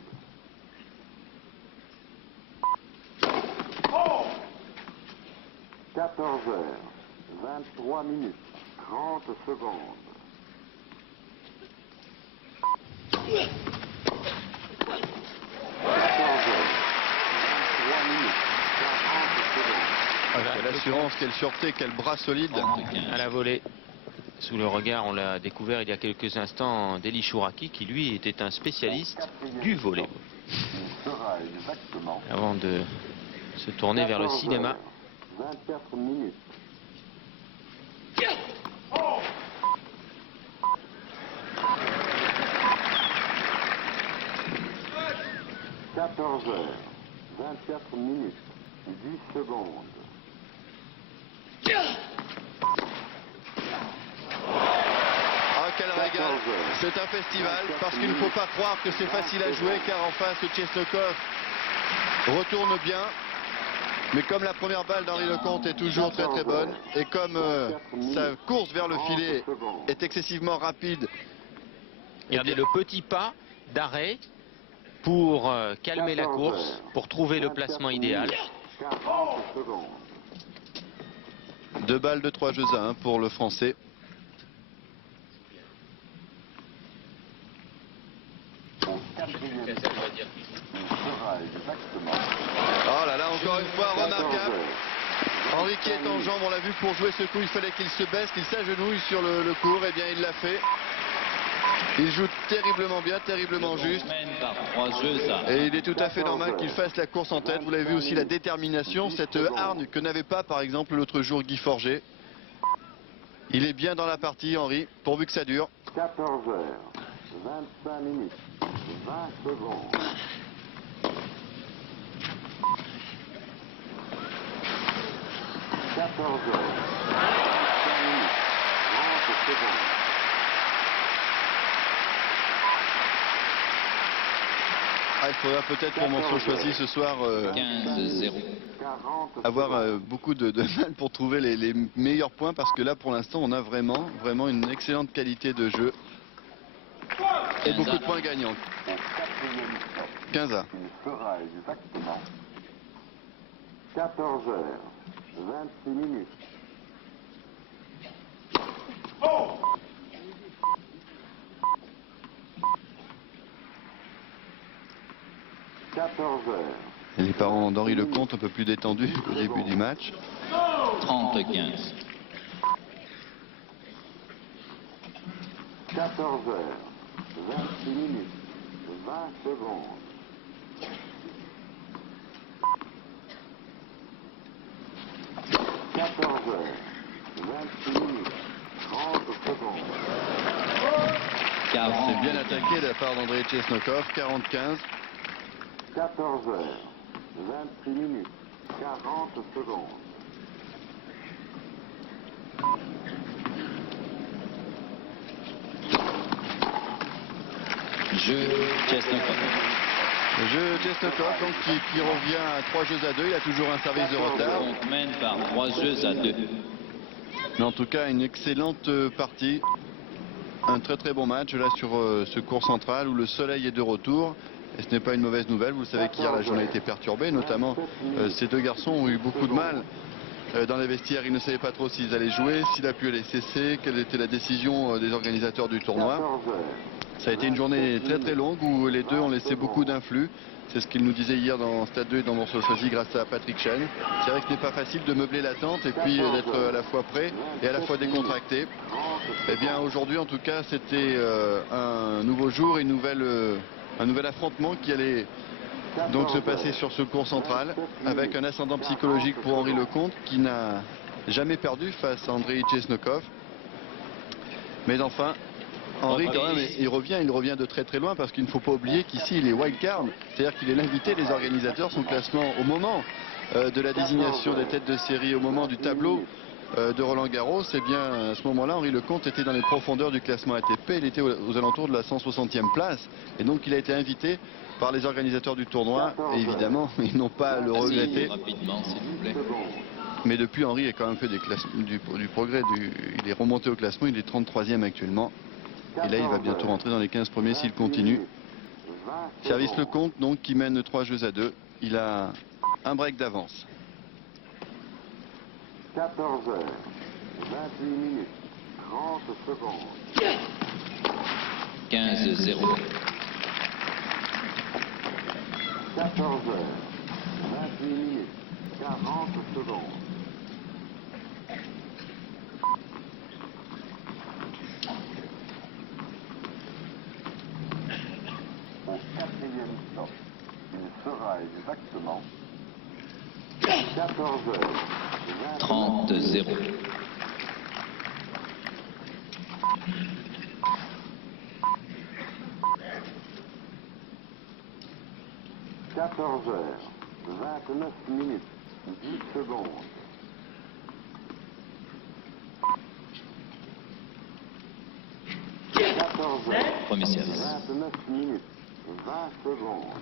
14 heures, 23 minutes, 30 secondes. 14 heures, 23 minutes, 40 secondes. Quelle assurance, quelle sûreté, quel bras solide. À la volée, sous le regard, on l'a découvert il y a quelques instants, d'Eli Chouraki, qui lui était un spécialiste du volley. Il sera exactement Avant de se tourner vers le 14 cinéma. heures, 24 minutes. 14 heures, 24 minutes, 10 secondes. Ah, quel régal. C'est un festival, parce qu'il ne faut pas croire que c'est facile à jouer, car en face, Chesnokov retourne bien. Mais comme la première balle d'Henri Lecomte est toujours très très bonne, et comme sa course vers le filet est excessivement rapide. Regardez le petit pas d'arrêt pour calmer la course, pour trouver le placement idéal. 40 secondes. 2 balles de 3 jeux à 1 pour le Français. Au 4e stop, il sera exactement Oh là là, encore une fois, 14 remarquable. heures. Henri qui est en jambe, on l'a vu, pour jouer ce coup, il fallait qu'il se baisse, qu'il s'agenouille sur le court, et bien il l'a fait. Il joue terriblement bien, terriblement juste. Mène par 3 jeux à Et il est tout à fait normal qu'il fasse la course en tête. Vous l'avez vu aussi, la détermination, cette hargne que n'avait pas par exemple l'autre jour Guy Forget. Il est bien dans la partie, Henri, pourvu que ça dure. 14 heures, 25 minutes, 20 secondes. 14 heures. 25 minutes. 30 secondes. Ah, il faudra peut-être pour Monceau choisi ce soir 15-0. 40 avoir secondes. beaucoup de mal pour trouver les meilleurs points parce que là pour l'instant on a vraiment une excellente qualité de jeu et 15 beaucoup de points gagnants. Au quatrième stop, 15 à. il sera exactement 14 heures, 26 minutes. « 14 heures. Et les parents d'Henri Lecomte un peu plus détendus qu'au début du match. 30-15. 14 heures, 26 minutes, 20 secondes. 14 heures, 26 minutes, 30 secondes. 40. C'est bien attaqué de la part d'Andrei Chesnokov, 40-15. 14 heures, 26 minutes, 40 secondes. Jeu Chesnokov. Le jeu Chesnokov donc, qui revient à 3 jeux à 2, il a toujours un service de retard. On mène par 3 jeux à 2. Mais en tout cas une excellente partie. Un très très bon match là sur ce court central où le soleil est de retour. Et ce n'est pas une mauvaise nouvelle, vous savez qu'hier la journée a été perturbée, notamment ces deux garçons ont eu beaucoup de mal dans les vestiaires, ils ne savaient pas trop s'ils allaient jouer, si la pluie allait cesser, quelle était la décision des organisateurs du tournoi. 14 heures. Ça a été une journée très très longue où les deux ont laissé beaucoup d'influx. C'est ce qu'il nous disait hier dans Stade 2 et dans Morceau Choisi grâce à Patrick Chen. C'est vrai que ce n'est pas facile de meubler la tente et puis d'être à la fois prêt et à la fois décontracté. Eh bien aujourd'hui en tout cas c'était un nouveau jour, un nouvel affrontement qui allait donc se passer sur ce court central avec un ascendant psychologique pour Henri Lecomte qui n'a jamais perdu face à Andrei Chesnokov. Mais enfin, Henri, quand même, il revient de très très loin parce qu'il ne faut pas oublier qu'ici il est wildcard, c'est-à-dire qu'il est l'invité des organisateurs. Son classement au moment de la désignation des têtes de série, au moment du tableau de Roland Garros, et bien à ce moment-là, Henri Lecomte était dans les profondeurs du classement ATP, il était aux alentours de la 160e place, et donc il a été invité par les organisateurs du tournoi, et évidemment, ils n'ont pas à le regretter. Rapidement, s'il vous plaît. Mais depuis, Henri a quand même fait du progrès, il est remonté au classement, il est 33e actuellement. Et là, il va bientôt rentrer dans les 15 premiers s'il continue. Service Lecomte, donc, qui mène 3 jeux à 2. Il a un break d'avance. 14 heures, 28 minutes, 30 secondes. 15-0. 14 heures, 28 minutes, 40 secondes. Au quatrième stop, il sera exactement 14 heures, 30-0. 14 heures, 29 minutes, 10 secondes. 14 heures, Premier service. 29 minutes, 20 secondes.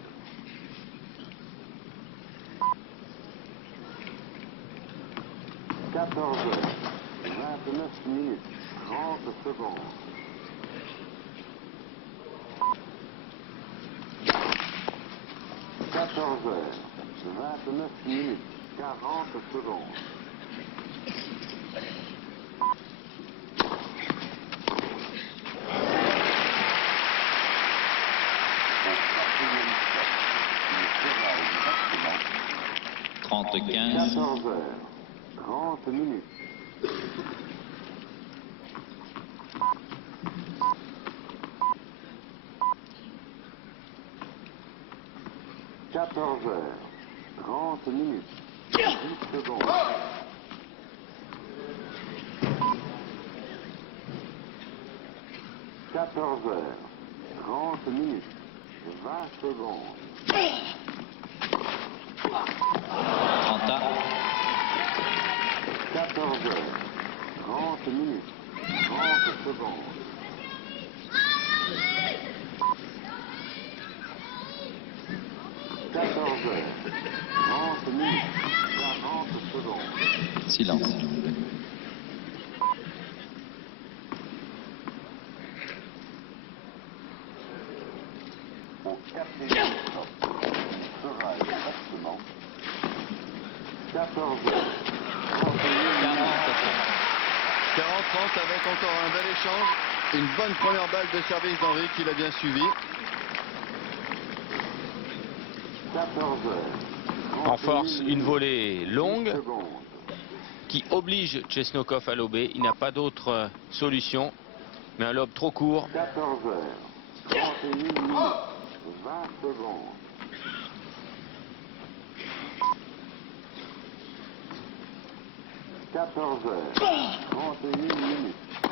14 heures, 29 minutes, 30 secondes. 14 heures, 29 minutes, 40 secondes. 30-15. 14 heures, 30 minutes. 14 heures, 30 minutes, 10 secondes. 14 heures, 30 minutes, 20 secondes. 30 à 14 heures, 30 minutes, 30 secondes. 14 heures, 30 minutes, 40 secondes. silence. Au quatrième stop, sera exactement 14 heures, 40-30 avec encore un bel échange. Une bonne première balle de service d'Henri qui l'a bien suivi. 14 heures, En force, une volée 10 longue secondes. qui oblige Chesnokov à lober. Il n'a pas d'autre solution, mais un lob trop court. 14 heures, 31 minutes, 20 secondes. 14 heures, 31 minutes, 30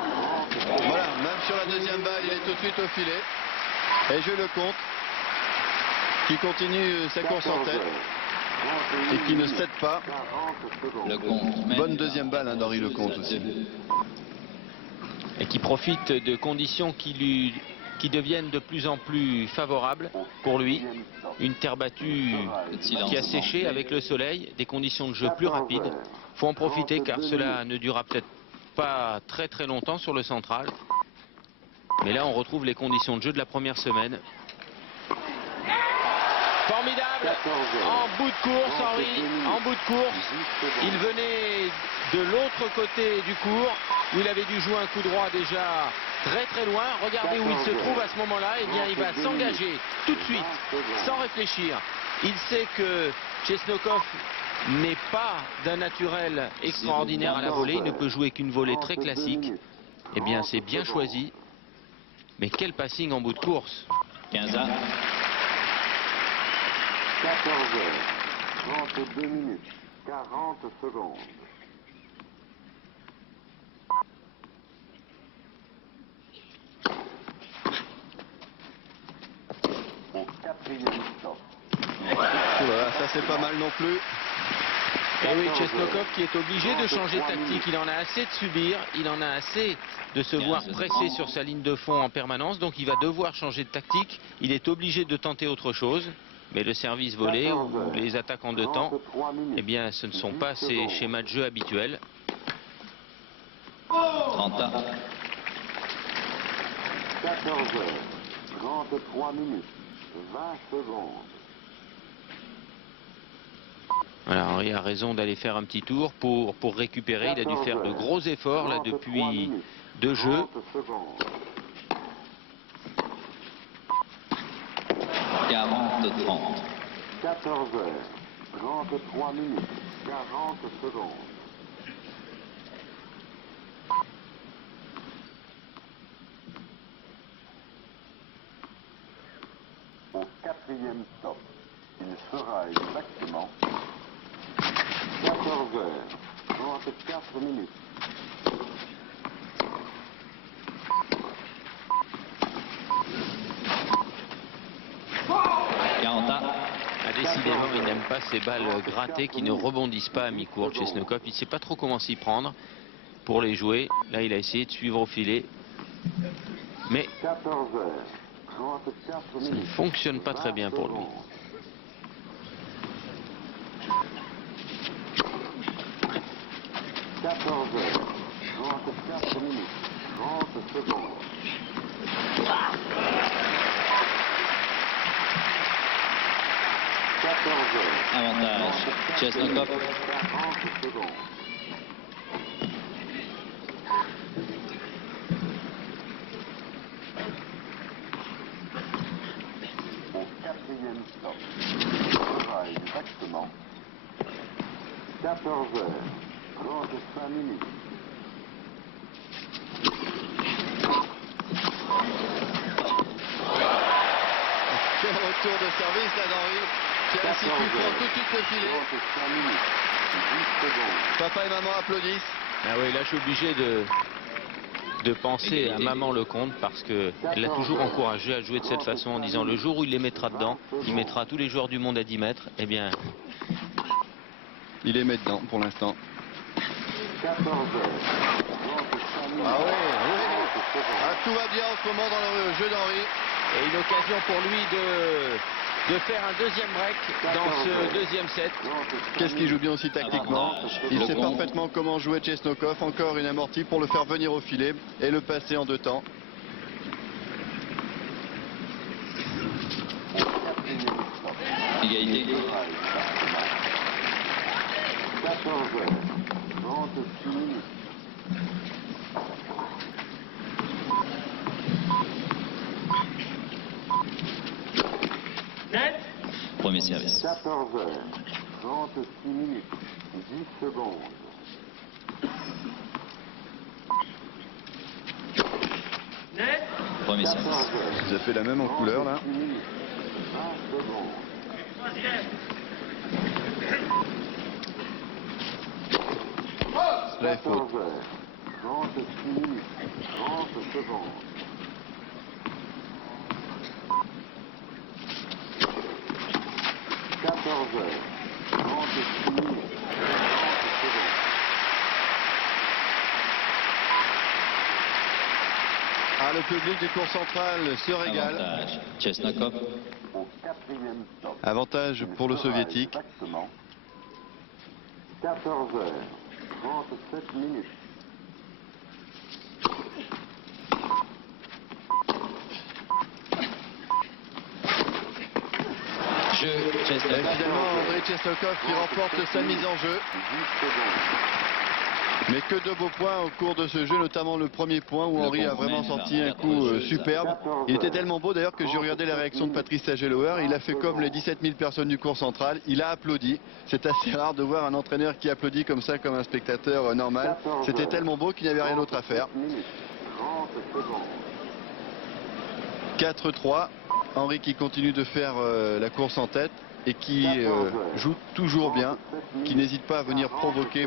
secondes. Voilà, même sur la deuxième balle, il est tout de suite au filet. Et je le compte. Qui continue sa course en 14 tête heures, 31 et qui ne minutes, cède pas. 40 secondes. Le compte mène Bonne deuxième balle, hein, d'Henri par Lecomte 3 aussi. jeux à 2. Et qui profite de conditions qui deviennent de plus en plus favorables pour lui. Une terre battue qui a séché avec le soleil, des conditions de jeu plus rapides. Il faut en profiter car cela ne durera peut-être pas très très longtemps sur le central. Mais là on retrouve les conditions de jeu de la première semaine. Formidable, en bout de course Henri, en bout de course. Il venait de l'autre côté du cours où il avait dû jouer un coup droit déjà très très loin. Regardez où il se trouve à ce moment-là. Eh bien il va s'engager tout de suite, sans réfléchir. Il sait que Chesnokov n'est pas d'un naturel extraordinaire à la volée. Il ne peut jouer qu'une volée très classique. Eh bien c'est bien choisi. Mais quel passing en bout de course. 15 à 14 heures, 32 minutes, 40 secondes. Au quatrième stop. Oula, ça c'est pas mal non plus. Et oui, Chesnokov qui est obligé de changer de tactique. Il en a assez de subir, il en a assez de se voir pressé sur sa ligne de fond en permanence. Donc il va devoir changer de tactique. Il est obligé de tenter autre chose. Mais le service volé ou les attaques en deux temps, eh bien ce ne sont pas ses schémas de jeu habituels. 30 à 14 heures, 33 minutes, 20 secondes. Voilà, Henri a raison d'aller faire un petit tour pour récupérer. Il a dû faire de gros efforts là depuis 2 jeux. 30 secondes. 40-30. 14 heures, 33 minutes, 40 secondes. Au quatrième stop, il sera exactement 14 heures, 34 minutes. Décidément, il n'aime pas ces balles grattées qui ne rebondissent pas à mi-court. Chesnokov, il ne sait pas trop comment s'y prendre pour les jouer. Là, il a essayé de suivre au filet. Mais 14 heures, 34 ça ne minutes. fonctionne pas très bien pour lui. 14 heures, 34 minutes, 30 secondes. 14 heures, Avantage. Chesnokov. 40 secondes. Au quatrième stop, il sera exactement 14 heures, 35 minutes. Quel retour de service là d'Henri, qui a ainsi pu prendre tout de suite le filet. 35 minutes, 10 secondes. Papa et maman applaudissent. Ah oui, là, je suis obligé de penser à Maman Lecomte parce qu'elle l'a toujours encouragé à jouer de cette façon en disant le jour où il les mettra dedans, il mettra tous les joueurs du monde à 10 mètres. Eh bien, il les met dedans pour l'instant. Ah oui, tout va bien en ce moment dans le jeu d'Henri. et une occasion pour lui de faire un deuxième break dans ce deuxième set. Qu'est-ce qu'il joue bien aussi tactiquement. Il sait parfaitement comment jouer Chesnokov. Encore une amortie pour le faire venir au filet et le passer en 2 temps. Égalité. Premier service. 14h, 36 minutes, 10 secondes. Premier service. Vous avez fait la même en couleur là. 20 secondes. Là, il faut. 14h, 36 minutes, 30 secondes. 14h, 36 minutes, 30 secondes. Ah, le public du cours central se régale. Avantage. Chesnokov. Au 4e stop. Avantage pour le soviétique. Exactement. 14h, 37 minutes. Jeu. Et Chesnokov. finalement, Andrei Chesnokov qui remporte sa mise en jeu. 10 secondes. Mais que de beaux points au cours de ce jeu, notamment le premier point où Henri a vraiment sorti un coup superbe. Il était tellement beau d'ailleurs que j'ai regardé la réaction de Patrice Sagelower. Il a fait comme les 17 000 personnes du cours central. Il a applaudi. C'est assez rare de voir un entraîneur qui applaudit comme ça, comme un spectateur normal. C'était tellement beau qu'il n'y avait rien d'autre à faire. 30 secondes. 4-3. Henri qui continue de faire la course en tête et qui joue toujours bien, qui n'hésite pas à venir provoquer.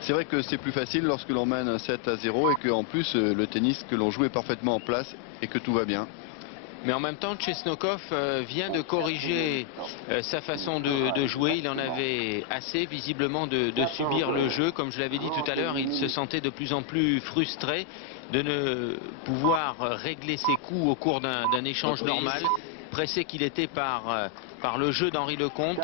C'est vrai que c'est plus facile lorsque l'on mène un 7-0 et qu'en plus le tennis que l'on joue est parfaitement en place et que tout va bien. Mais en même temps, Chesnokov vient de corriger sa façon de jouer. Il en avait assez visiblement de subir le jeu. Comme je l'avais dit tout à l'heure, il se sentait de plus en plus frustré de ne pouvoir régler ses coups au cours d'un échange normal. Pressé qu'il était par le jeu d'Henri Lecomte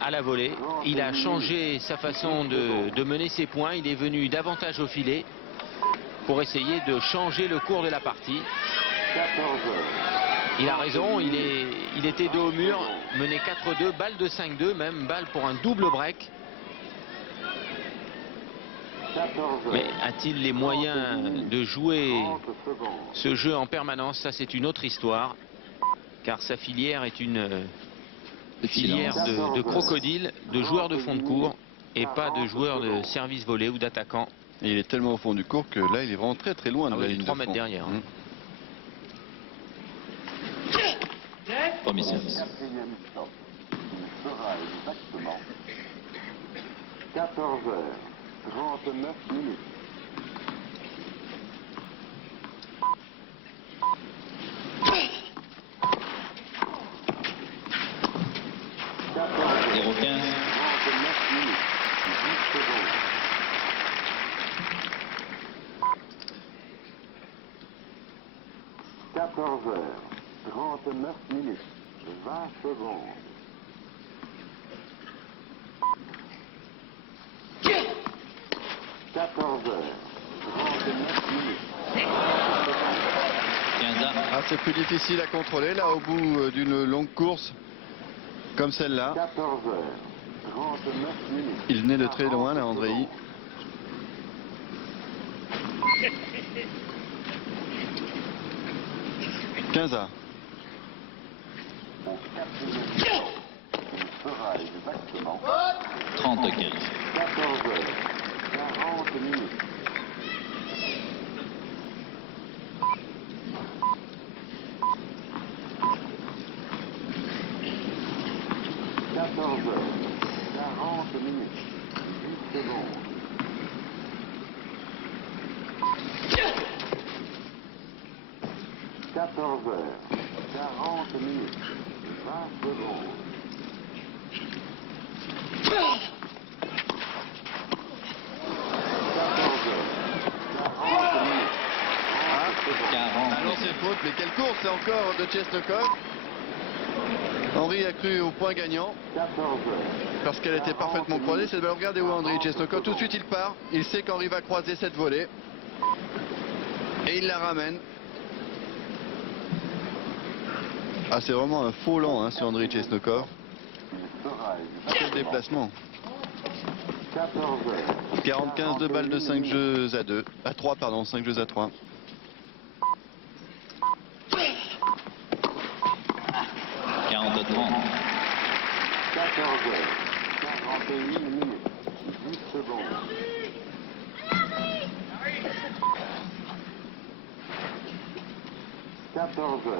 à la volée. Il a changé sa façon de mener ses points. Il est venu davantage au filet pour essayer de changer le cours de la partie. 14h. Il a raison, il était dos au mur, mené 4-2, balle de 5-2, même balle pour un double break. 14h. Mais a-t-il les moyens de jouer 30 secondes. ce jeu en permanence? Ça, c'est une autre histoire. Car sa filière est une filière de crocodiles, de joueurs de fond de cours et pas de joueurs de service volé ou d'attaquants. Et il est tellement au fond du cours que là il est vraiment très loin de Ah la oui, il est ligne 3 de mètres fond. derrière. Premier service. 4e stop. Il sera exactement 14h, 39 minutes. Zéro 15. 39 minutes, 10 secondes. 14h, 39 minutes, 20 secondes. 14h, 39 minutes. 15 A. Ah, c'est plus difficile à contrôler là au bout d'une longue course comme celle-là. 14h, 39 minutes. Il venait de très loin là, Andrei. « 15 A. Au 4e stop, il sera exactement 30-15. 14h, 40 minutes. 14h, 40 minutes, 10 secondes. 14h, 40 minutes, 20 secondes. 40. Alors c'est faute, mais quelle course c'est encore de Chesnokov. Henri a cru au point gagnant parce qu'elle était parfaitement croisée cette balle. Regardez où Andrei Chesnokov, tout de suite il part, il sait qu'Henri va croiser cette volée et il la ramène. Ah, c'est vraiment un faux lent sur Andrei Chesnokov. Quel déplacement. 45 de balles de 5 jeux à 2 à 3 pardon, 5 jeux à 3. 40-30. 14h, 41 minutes, 10 secondes. 14h,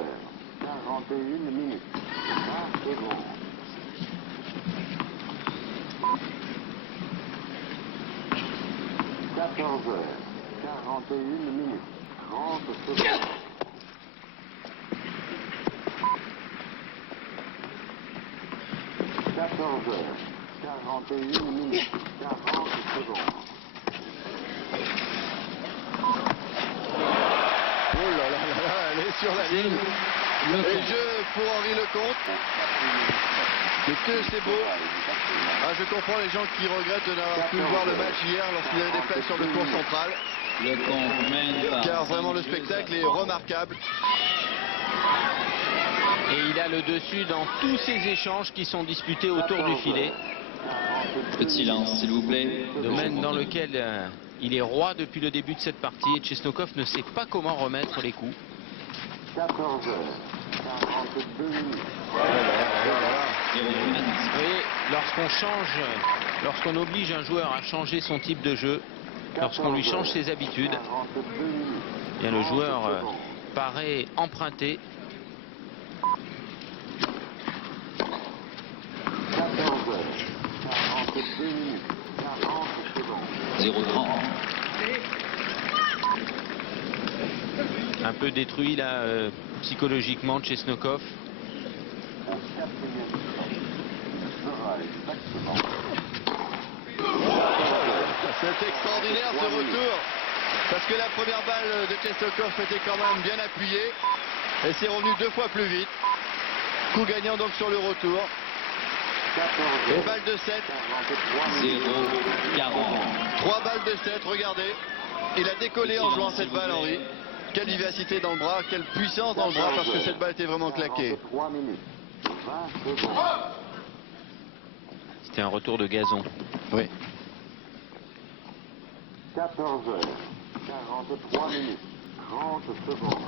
41 minutes, 20 secondes. 14h, 41 minutes, 30 secondes. 14h, 41 minutes, 40 secondes. Oh là là là là, elle est sur la ligne. Et jeu pour Henri Lecomte. Mais que c'est beau. Ah, je comprends les gens qui regrettent de n'avoir pu voir le match hier lorsqu'il y avait des plages sur le cours central. Lecomte mène par Car vraiment 5 le jeux spectacle à est 3. remarquable. Et il a le dessus dans tous ces échanges qui sont disputés autour du filet. Un peu de silence, s'il vous plaît. Domaine dans lequel il est roi depuis le début de cette partie. Et Chesnokov ne sait pas comment remettre les coups. 14h, 42 minutes. Zéro de Metz. Vous voyez, lorsqu'on oblige un joueur à changer son type de jeu, lorsqu'on lui change ses habitudes, 42 minutes. eh bien, le joueur paraît emprunté. 14h, 42 minutes, 40 secondes. 0-30. Un peu détruit là psychologiquement Chesnokov. Au quatrième temps, il sera exactement. C'est extraordinaire ce retour. Parce que la première balle de Chesnokov était quand même bien appuyée. Et c'est revenu 2 fois plus vite. Coup gagnant donc sur le retour. 14h, Et balle de 7. 43 minutes. 0-40. 3 balles de 7, regardez. Il a décollé en jouant cette balle, Henri. Quelle vivacité dans le bras, quelle puissance dans le bras, parce que cette balle était vraiment claquée. 43 minutes, 20 secondes. C'était un retour de gazon. Oui. 14h, 43 minutes, 30 secondes.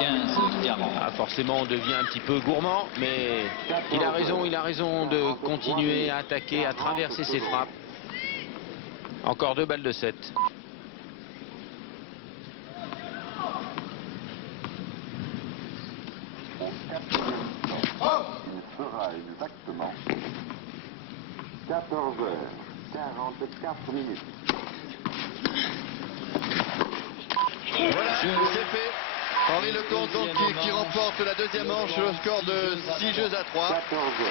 15-40. Ah, forcément, on devient un petit peu gourmand, mais il a raison de continuer à attaquer, à traverser ses frappes. Encore 2 balles de 7. Au quatrième temps, il sera exactement 14h, 44 minutes. Voilà, c'est fait. Henri Lecomte donc, qui remporte la deuxième manche sur le score de 6 jeux à 3. 14h.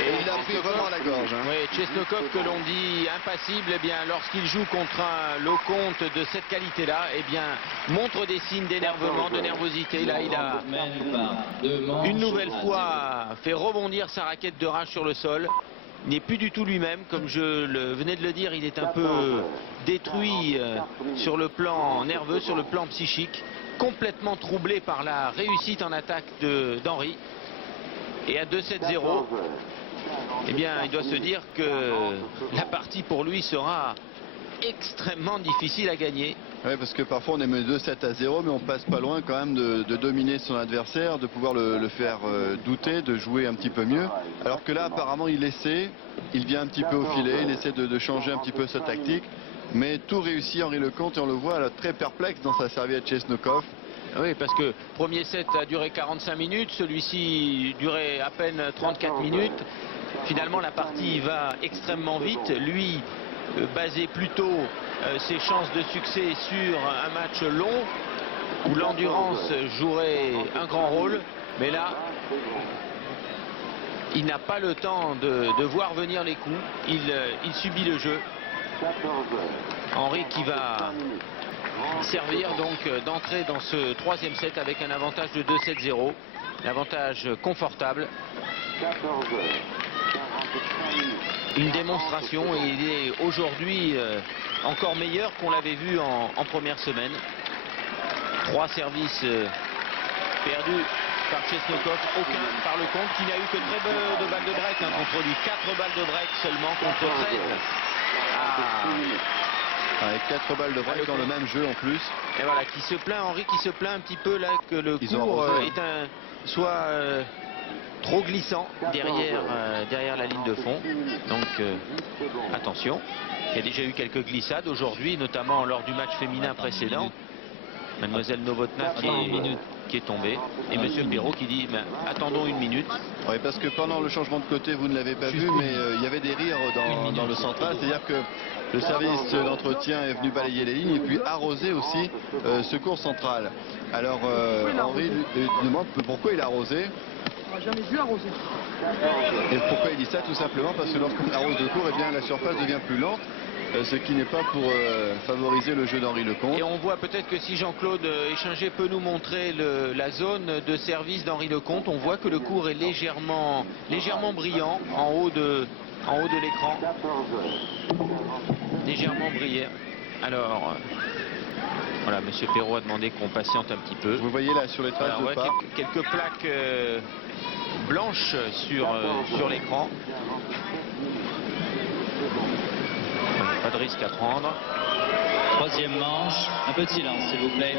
Et il a pris vraiment à la gorge. Oui, Chesnokov, que l'on dit impassible, eh bien, lorsqu'il joue contre un Lecomte de cette qualité-là, eh bien, montre des signes d'énervement, de nervosité. Là, il a Mène par 2 manches une nouvelle à fois fait rebondir sa raquette de rage sur le sol. Il n'est plus du tout lui-même, comme je venais de le dire, il est un peu détruit sur le plan nerveux, sur le plan psychique, complètement troublé par la réussite en attaque d'Henri. Et à 2-7-0, eh bien, il doit se dire que la partie pour lui sera extrêmement difficile à gagner. Oui, parce que parfois on est mené 2-7-0, mais on passe pas loin quand même de dominer son adversaire, de pouvoir le faire douter, de jouer un petit peu mieux. Alors que là, apparemment, il essaie, il vient un petit peu au filet, il essaie de changer un petit peu sa tactique. Mais tout réussit Henri Lecomte et on le voit là, très perplexe dans sa serviette Chesnokov. Oui, parce que premier set a duré 45 minutes, celui-ci durait à peine 34 minutes. Finalement, la partie va extrêmement vite. Lui basait plutôt ses chances de succès sur un match long. où l'endurance jouerait un grand rôle, mais là, il n'a pas le temps de voir venir les coups, il subit le jeu. Henry qui va servir donc d'entrer dans ce troisième set avec un avantage de 2-7-0, l'avantage confortable. Une démonstration, et il est aujourd'hui encore meilleur qu'on l'avait vu en première semaine. 3 services perdus par Chesnokov, aucun par le compte, qui n'a eu que très peu de balles de break contre lui. 4 balles de break seulement contre 13. Avec 4 balles de break dans le même jeu en plus. Et voilà, qui se plaint, Henry qui se plaint un petit peu là que le Ils ont cours arrosé, soit trop glissant derrière la ligne de fond. Donc attention, il y a déjà eu quelques glissades aujourd'hui, notamment lors du match féminin précédent. Mademoiselle Novotná qui est tombée, et Monsieur Perrault qui dit attendons une minute. Oui, parce que pendant le changement de côté, vous ne l'avez pas vu, mais il y avait des rires dans le central, c'est-à-dire que le service d'entretien est venu balayer les lignes et puis arroser aussi ce cours central. Alors Henry lui demande pourquoi il a arrosé. On n'a jamais vu arroser. Et pourquoi il dit ça? Tout simplement parce que lorsqu'on arrose le cours, eh bien, la surface devient plus lente, ce qui n'est pas pour favoriser le jeu d'Henry Lecomte. Et on voit peut-être que si Jean-Claude Échinger peut nous montrer la zone de service d'Henry Lecomte, on voit que le cours est légèrement brillant en haut de l'écran. Légèrement brillant. Alors, voilà, Monsieur Perrault a demandé qu'on patiente un petit peu. Vous voyez là sur les traces Voilà, de ouais, pas. quelques plaques blanches sur l'écran. Pas de risque à prendre. Troisième manche, un peu de silence s'il vous plaît.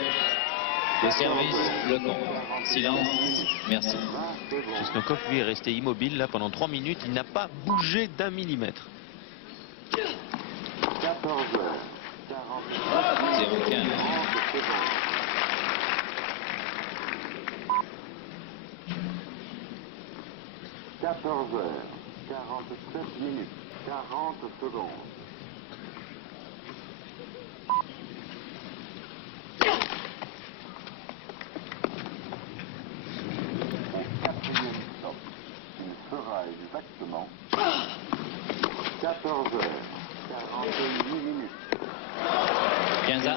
Le service, Lecomte. Silence, merci. Chesnokov lui est resté immobile là pendant 3 minutes, il n'a pas bougé d'1 millimètre. 0-15. 47 minutes, 40 secondes. Au 4e stop, il fera exactement 14h, 48 minutes. 15 à.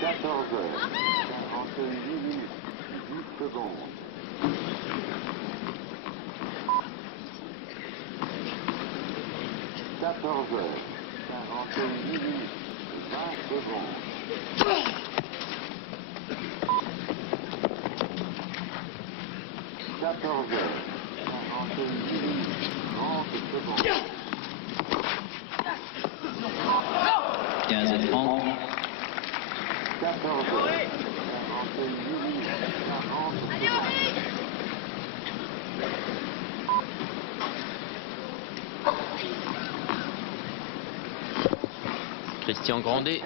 14h, 48 minutes, 10 secondes. 14h, 48 minutes, 20 secondes. 14h, 48 minutes, 30 secondes. 15 et 30. 14h, 48 minutes, 40 secondes. Christian Grandet,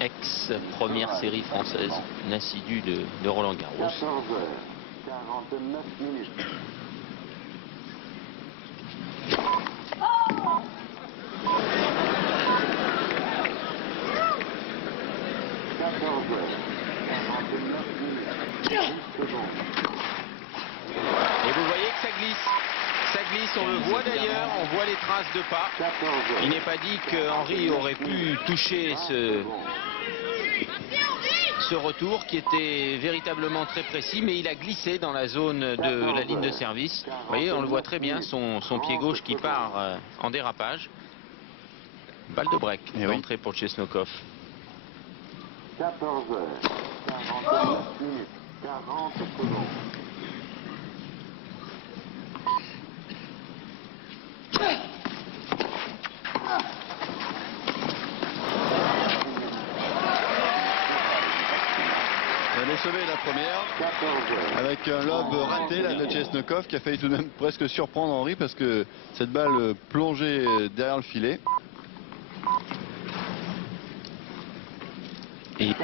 ex-première série française, un assidu de Roland Garros. 14h, 49 minutes. 14h, 49 minutes, 10 secondes. Et vous voyez que ça glisse. Ça glisse, on le voit d'ailleurs, on voit les traces de pas. 14h. Il n'est pas dit que Henry aurait pu toucher ce retour qui était véritablement très précis, mais il a glissé dans la zone de la ligne de service. Vous voyez, on le voit très bien, son pied gauche qui part en dérapage. Balle de break d'entrée pour Chesnokov. 14h, 49 minutes, 40 secondes. Elle est sauvée la première, 14h. avec un lob raté là, de Chesnokov qui a failli tout de même presque surprendre Henry parce que cette balle plongeait derrière le filet. Et 14h,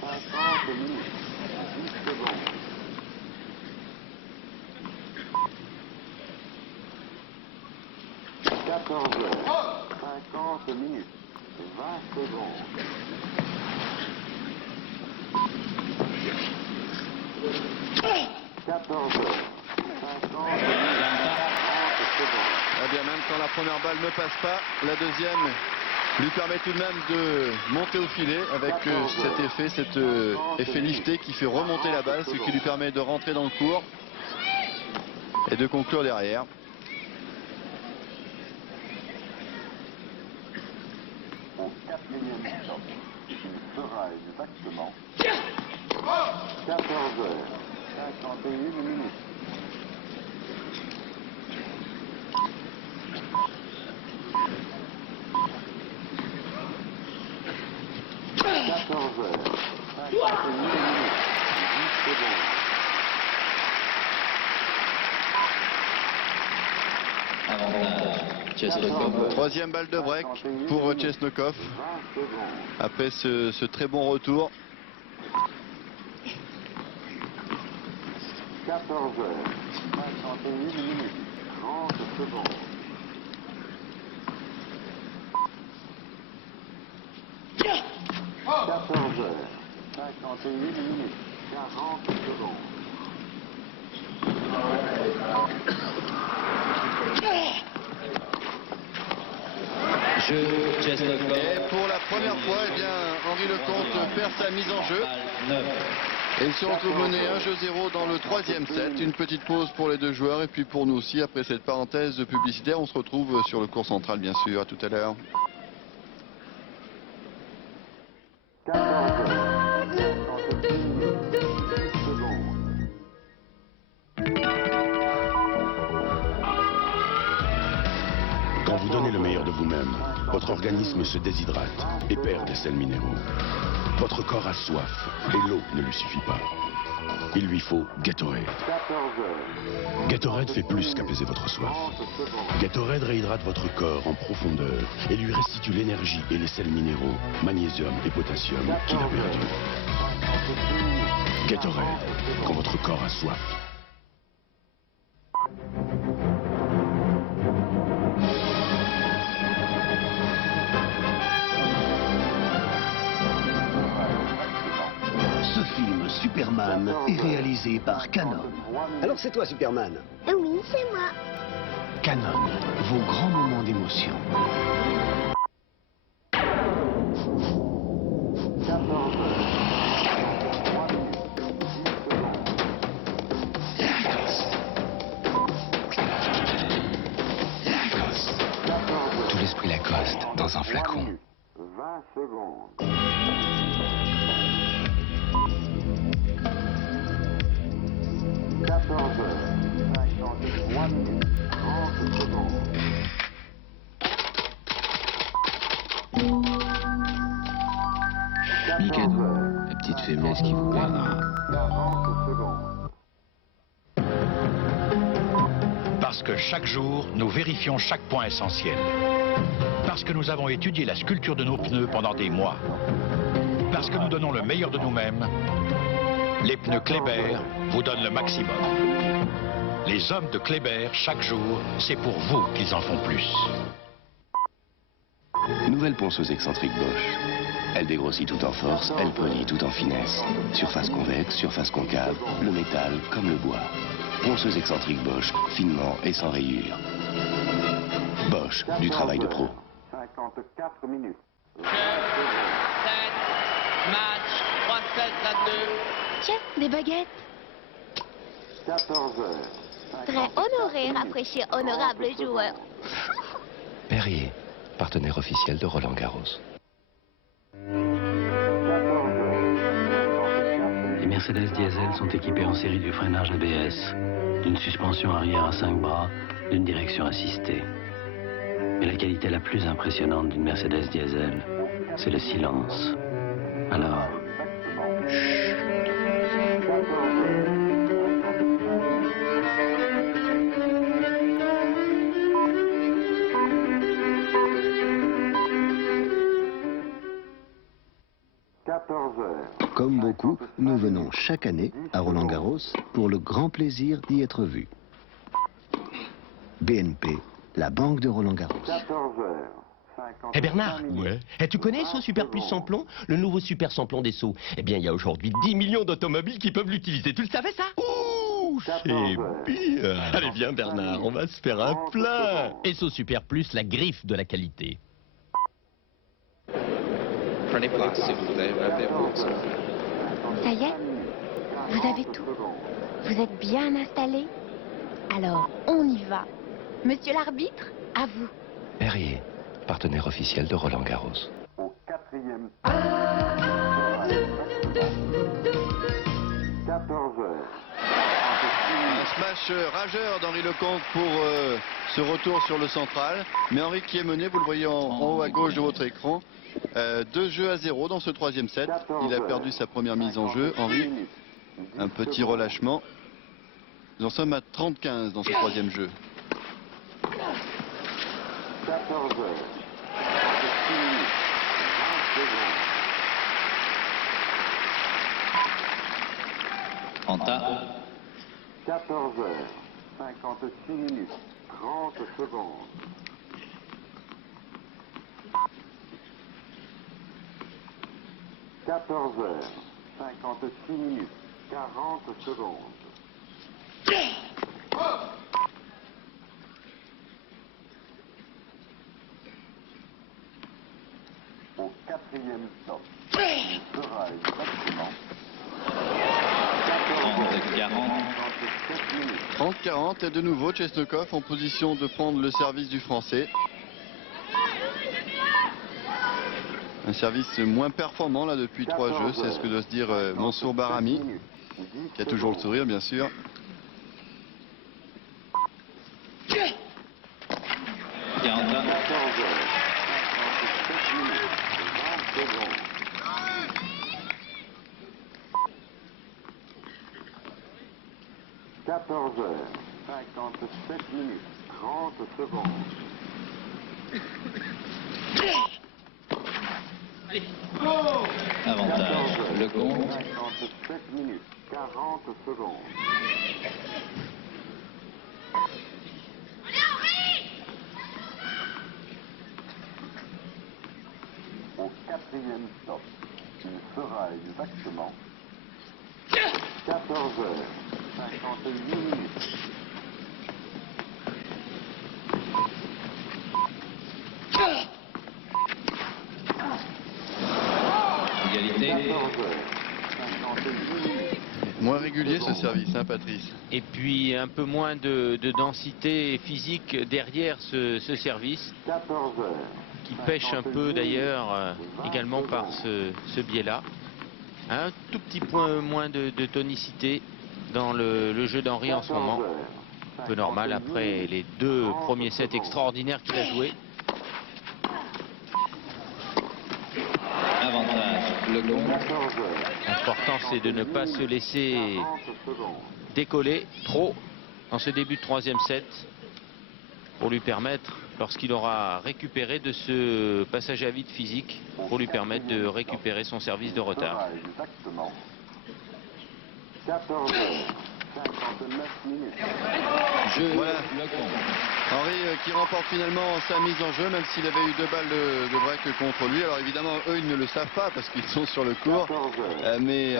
50 minutes, 10 secondes. 14h50 minutes, 20 secondes. 14h50 minutes, 40 secondes. Eh bien, même quand la première balle ne passe pas, la deuxième lui permet tout de même de monter au filet avec cet effet lifté qui fait remonter la balle, ce qui lui permet de rentrer dans le court et de conclure derrière. Au 4e stop, il fera exactement 14h51 minutes. 14h51 minutes, 10 secondes. Avantage, Chesnokov. Troisième balle de break pour Chesnokov 20 secondes. après ce très bon retour. 14h51 minutes, 30 secondes. 14h51 minutes, 40 secondes. Jeu, Chesnokov. Et pour la première fois, eh bien, Henri Lecomte perd sa mise en jeu. 9. Et ils se retrouvent menés 1-0 dans le troisième set. Une petite pause pour les deux joueurs et puis pour nous aussi. Après cette parenthèse publicitaire, on se retrouve sur le court central, bien sûr. À tout à l'heure. 14h51 minutes, 10 secondes. Quand vous donnez le meilleur de vous-même, votre organisme se déshydrate et perd des sels minéraux. Votre corps a soif et l'eau ne lui suffit pas. Il lui faut Gatorade. 14h, Gatorade fait plus qu'apaiser votre soif. 30 secondes. Gatorade réhydrate votre corps en profondeur et lui restitue l'énergie et les sels minéraux, magnésium et potassium qu'il a perdus. Gatorade, quand votre corps a soif. Ce film Superman est réalisé par Canon. Alors c'est toi, Superman? Oui, c'est moi. Canon, vos grands moments d'émotion. 14h, Tout l'esprit Lacoste dans un flacon. 20 secondes. 14h53 minutes, 30 secondes. Mikado, la petite faiblesse qui vous perdra. 40 secondes. Parce que chaque jour, nous vérifions chaque point essentiel. Parce que nous avons étudié la sculpture de nos pneus pendant des mois. Parce que nous donnons le meilleur de nous-mêmes. Les pneus Kléber vous donnent le maximum. Les hommes de Kléber, chaque jour, c'est pour vous qu'ils en font plus. Nouvelle ponceuse excentrique Bosch. Elle dégrossit tout en force, elle polit tout en finesse. Surface convexe, surface concave, le métal comme le bois. Ponceuse excentrique Bosch, finement et sans rayures. Bosch, du travail de pro. 54 minutes. Match, 3-7, 22. Tiens, des baguettes. 14h. Très honoré, rafraîchir, honorable joueur. Perrier, partenaire officiel de Roland Garros. Les Mercedes diesel sont équipées en série du freinage ABS, d'une suspension arrière à 5 bras, d'une direction assistée. Mais la qualité la plus impressionnante d'une Mercedes diesel, c'est le silence. Alors, comme beaucoup, nous venons chaque année à Roland-Garros pour le grand plaisir d'y être vus. BNP, la banque de Roland-Garros. 14h50. Eh Bernard, ouais. tu connais Sceaux Super Plus Samplon? Le nouveau super samplon des Sceaux. Eh bien, il y a aujourd'hui 10 millions d'automobiles qui peuvent l'utiliser. Tu le savais, ça? Ouh, c'est bien. Allez, viens Bernard, on va se faire un plein. Et Sceaux Super Plus, la griffe de la qualité. Prenez place, s'il vous plaît. Ça y est, vous avez tout. Vous êtes bien installé. Alors, on y va. Monsieur l'arbitre, à vous. Perrier, partenaire officiel de Roland-Garros. Au 4e. 14h. Un smash rageur d'Henri Lecomte pour ce retour sur le central. Mais Henri qui est mené, vous le voyez en haut à gauche de votre écran. 2-0 dans ce 3e set. Il a perdu sa première mise en jeu. Henri, un petit relâchement. Nous en sommes à 30-15 dans ce 3e jeu. 14h. Anta. 14h. 56 minutes. 30 secondes. 14h. 56 minutes. 40 secondes. Au 4e stop. Il sera exactement 30-40 et de nouveau Chesnokov en position de prendre le service du Français. Un service moins performant là depuis 3 jeux, c'est ce que doit se dire Mansour Barami, qui a toujours le sourire bien sûr. H 57 minutes, 30 secondes. Avantage, Lecomte. 57 minutes, 40 secondes. Au 4e stop, il sera exactement 14h58 minutes. Égalité. Moins régulier ce service, hein, Patrice. Et puis un peu moins de densité physique derrière ce service, qui pêche un peu d'ailleurs également par ce biais-là. Un tout petit point moins de tonicité dans le jeu d'Henri en ce moment. Un peu normal après les 2 premiers sets extraordinaires qu'il a joués. Avantage, Lecomte. L'important c'est de ne pas se laisser décoller trop dans ce début de 3e set pour lui permettre, lorsqu'il aura récupéré de ce passage à vide physique, pour lui permettre de récupérer son service de retard. 14h59 minutes. Voilà. Henri qui remporte finalement sa mise en jeu, même s'il avait eu 2 balles de break contre lui. Alors évidemment, eux, ils ne le savent pas parce qu'ils sont sur le court. Mais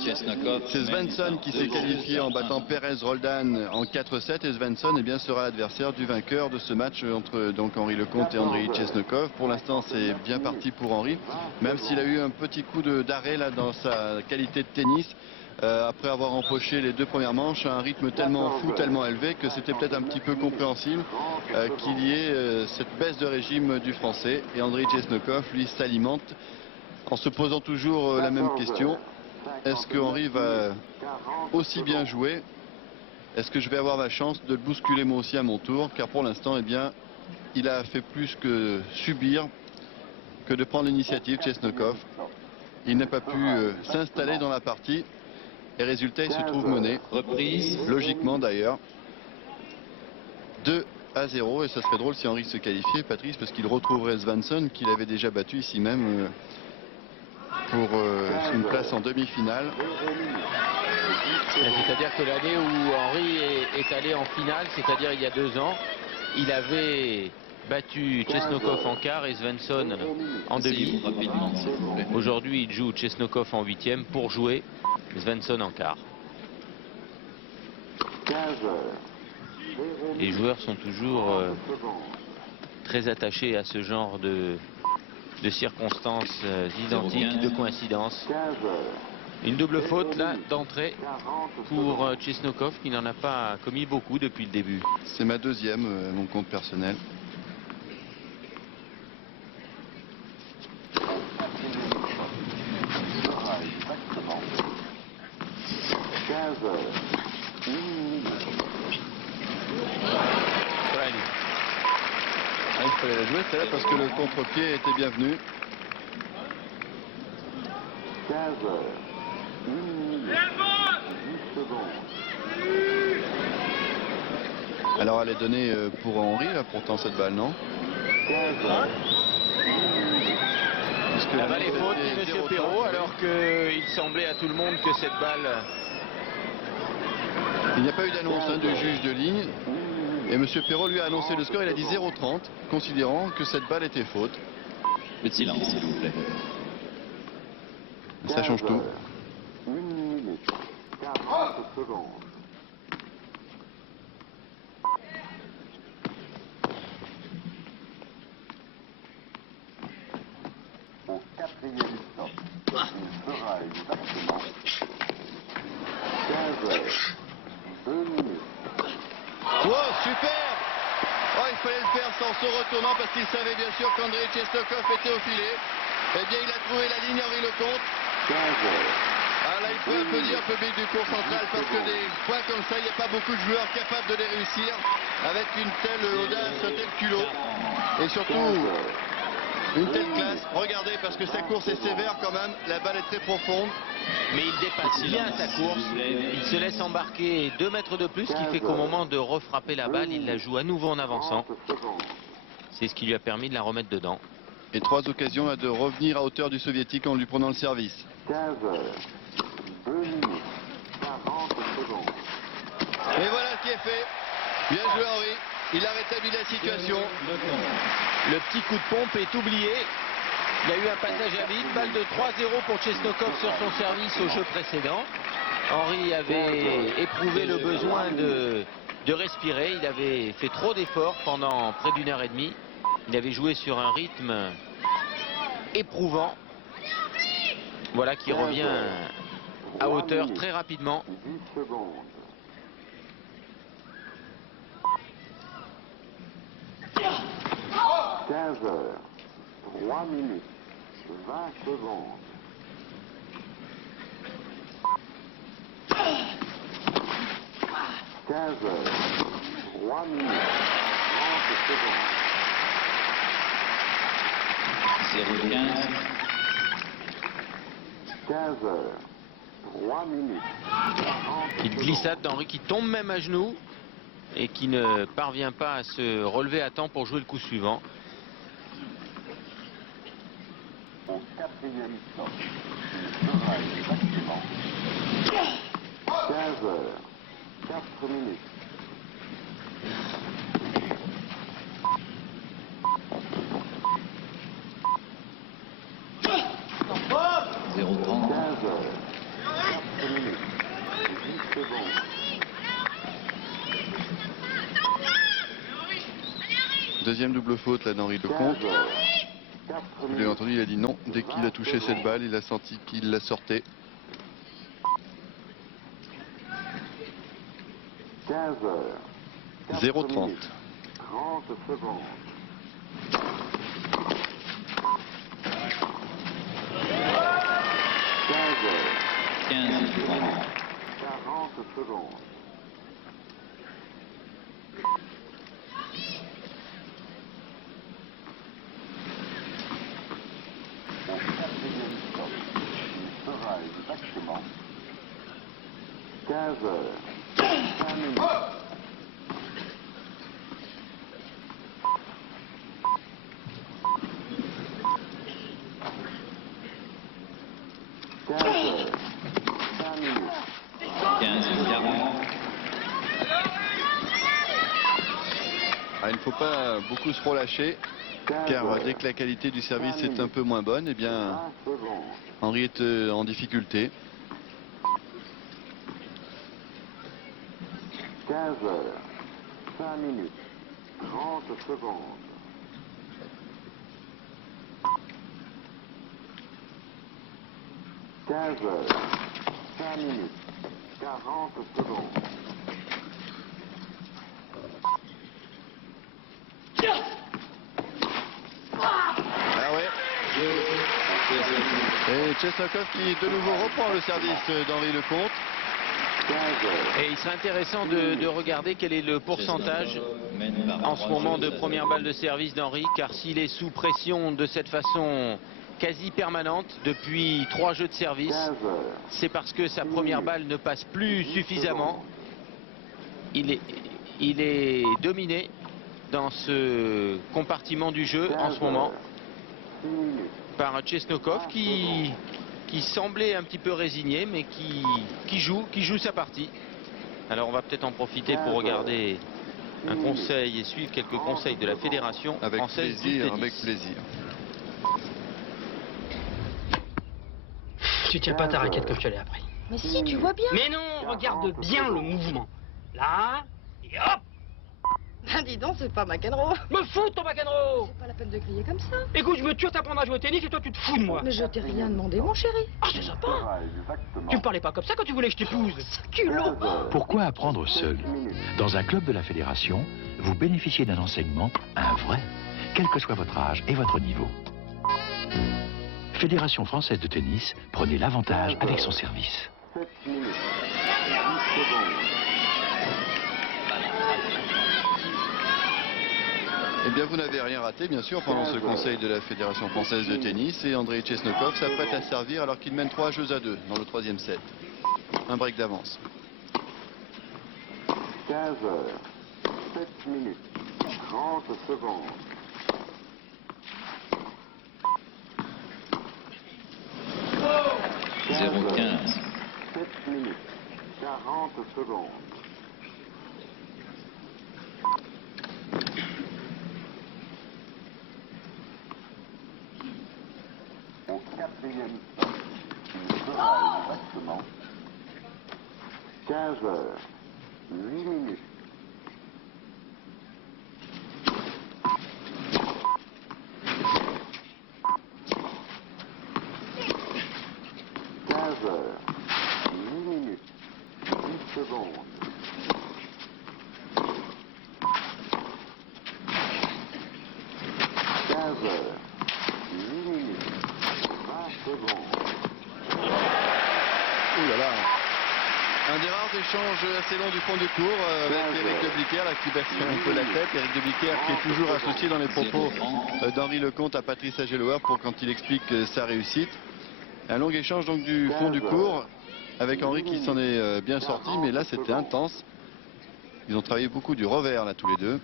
c'est Svensson qui s'est qualifié en battant Perez Roldan en 4-7. Et Svensson sera l'adversaire du vainqueur de ce match entre donc Henri Lecomte et Andrei Chesnokov. Pour l'instant, c'est bien parti pour Henri, même s'il a eu un petit coup d'arrêt là dans sa qualité de tennis. Après avoir empoché les 2 premières manches à un rythme tellement fou, tellement élevé que c'était peut-être un petit peu compréhensible qu'il y ait cette baisse de régime du Français. Et Andrei Chesnokov, lui, s'alimente en se posant toujours la même question. Est-ce que Henri va aussi bien jouer? Est-ce que je vais avoir ma chance de le bousculer moi aussi à mon tour? Car pour l'instant, il a fait plus que subir que de prendre l'initiative, Chesnokov. Il n'a pas pu s'installer dans la partie. Et résultat, il se trouve mené. Reprise. Logiquement d'ailleurs. 2-0. Et ça serait drôle si Henri se qualifiait, Patrice, parce qu'il retrouverait Svensson, qu'il avait déjà battu ici même pour une place en demi-finale. C'est-à-dire que l'année où Henri est allé en finale, c'est-à-dire il y a 2 ans, il avait battu Chesnokov en quart et Svensson en demi. Aujourd'hui, il joue Chesnokov en 8e pour jouer Svensson en quart. Les joueurs sont toujours très attachés à ce genre de circonstances identiques, de coïncidences. Une double faute là d'entrée pour Chesnokov qui n'en a pas commis beaucoup depuis le début. C'est ma deuxième, mon compte personnel. Il fallait la jouer celle-là parce que le contre-pied était bienvenu. 15 heures, 1 minute, 10 secondes. Alors elle est donnée pour Henry là pourtant cette balle, non? 15 heures. La balle est faute, dit M. Perrault, alors qu'il semblait à tout le monde que cette balle... Il n'y a pas eu d'annonce du juge de ligne. Et M. Perrault lui a annoncé le score, il a dit 0,30, considérant que cette balle était faute. Le silence, s'il vous plaît. Ça change tout. 1 minute, 40 secondes. Au 4e stop, il sera exactement 15 heures, 2 minutes. Wow, super! Oh, il fallait le faire sans se retournant parce qu'il savait bien sûr qu'Andrei Chesnokov était au filet. Eh bien, il a trouvé la ligne, Henri Lecomte. 15 heures. Ah là, il faut applaudir le public du cours central parce que des points comme ça, il n'y a pas beaucoup de joueurs capables de les réussir avec une telle audace, un tel culot. Et surtout, une telle classe. Regardez, parce que sa course est sévère quand même. La balle est très profonde. Mais il dépasse bien sa course. Il se laisse embarquer 2 mètres de plus, ce qui fait qu'au moment de refrapper la balle, il la joue à nouveau en avançant. C'est ce qui lui a permis de la remettre dedans. Et 3 occasions là, de revenir à hauteur du soviétique en lui prenant le service. 15 heures, 2 minutes, 40 secondes. Et voilà ce qui est fait. Bien joué Henri. Il a rétabli la situation. Le petit coup de pompe est oublié. Il y a eu un passage à vide. Balle de 3-0 pour Chesnokov sur son service au jeu précédent. Henri avait éprouvé le besoin de respirer. Il avait fait trop d'efforts pendant près d'1 heure et demie. Il avait joué sur un rythme éprouvant. Voilà qui revient à hauteur très rapidement. 10 secondes. 15 heures, 3 minutes, 20 secondes. 15 heures, 3 minutes, 30 secondes. 0,15. 15 heures, 3 minutes, 40 Il glissade d'Henri qui tombe même à genoux et qui ne parvient pas à se relever à temps pour jouer le coup suivant. Au 4e stop, il sera exactement 15 heures, 4 minutes. Deuxième double faute là d'Henri Lecomte. Bien entendu, il a dit non. Dès qu'il a touché cette balle, il a senti qu'il la sortait. 15 heures. 0,30. 30 secondes. 15 heures. 15, 40 secondes. 15 heures, 5 minutes. 15 heures, 5 minutes. 15, 40. Ah, il ne faut beaucoup se relâcher, car dès que la qualité du service est un peu moins bonne, eh bien, Henry est en difficulté. 15 heures, 5 minutes, 30 secondes. 15 heures, 5 minutes, 40 secondes. Ah ouais. Et Chesnokov qui de nouveau reprend le service d'Henri Lecomte. Et il serait intéressant de regarder quel est le pourcentage en ce moment de première balle de service d'Henri, car s'il est sous pression de cette façon quasi permanente depuis 3 jeux de service, c'est parce que sa première balle ne passe plus suffisamment. Il est dominé dans ce compartiment du jeu en ce moment par Chesnokov qui semblait un petit peu résigné, mais qui joue sa partie. Alors on va peut-être en profiter pour regarder un conseil et suivre quelques conseils de la Fédération française du tennis. Avec plaisir. Tu tiens pas ta raquette comme je te l'ai appris. Mais si, tu vois bien. Mais non, regarde bien le mouvement. Là, et hop. Ben dis donc, c'est pas McEnroe. Me fous de ton McEnroe. C'est pas la peine de crier comme ça. Écoute, je me tue à t'apprendre à jouer au tennis et toi tu te fous de moi. Mais je t'ai rien demandé, mon chéri. Ah, c'est sympa. Tu me parlais pas comme ça quand tu voulais que je t'épouse. Culot. Pourquoi apprendre seul? Dans un club de la Fédération, vous bénéficiez d'un enseignement, un vrai, quel que soit votre âge et votre niveau. Fédération française de tennis, prenez l'avantage avec son service. 7 minutes, 10 secondes. Eh bien, vous n'avez rien raté, bien sûr, pendant ce conseil de la Fédération française de tennis. Et Andrei Chesnokov s'apprête à servir alors qu'il mène 3-2 dans le 3e set. Un break d'avance. 15 heures, 7 minutes, 30 secondes. 0,15. 7 minutes, 40 secondes. 4e stop, il sera exactement 15 heures, 8 minutes. 15 heures, 8 minutes, 10 secondes. 15 heures, 8 minutes, 20 secondes. Ouh là là. Un des rares échanges assez longs du fond du cours avec Éric de Bliquer là, qui baisse un peu la tête. Éric de Bliquer qui est toujours associé dans les propos d'Henri Lecomte à Patrice Agelower pour quand il explique sa réussite. Un long échange donc du fond du cours avec Henri qui s'en est bien sorti, mais là c'était intense. Ils ont travaillé beaucoup du revers là tous les deux.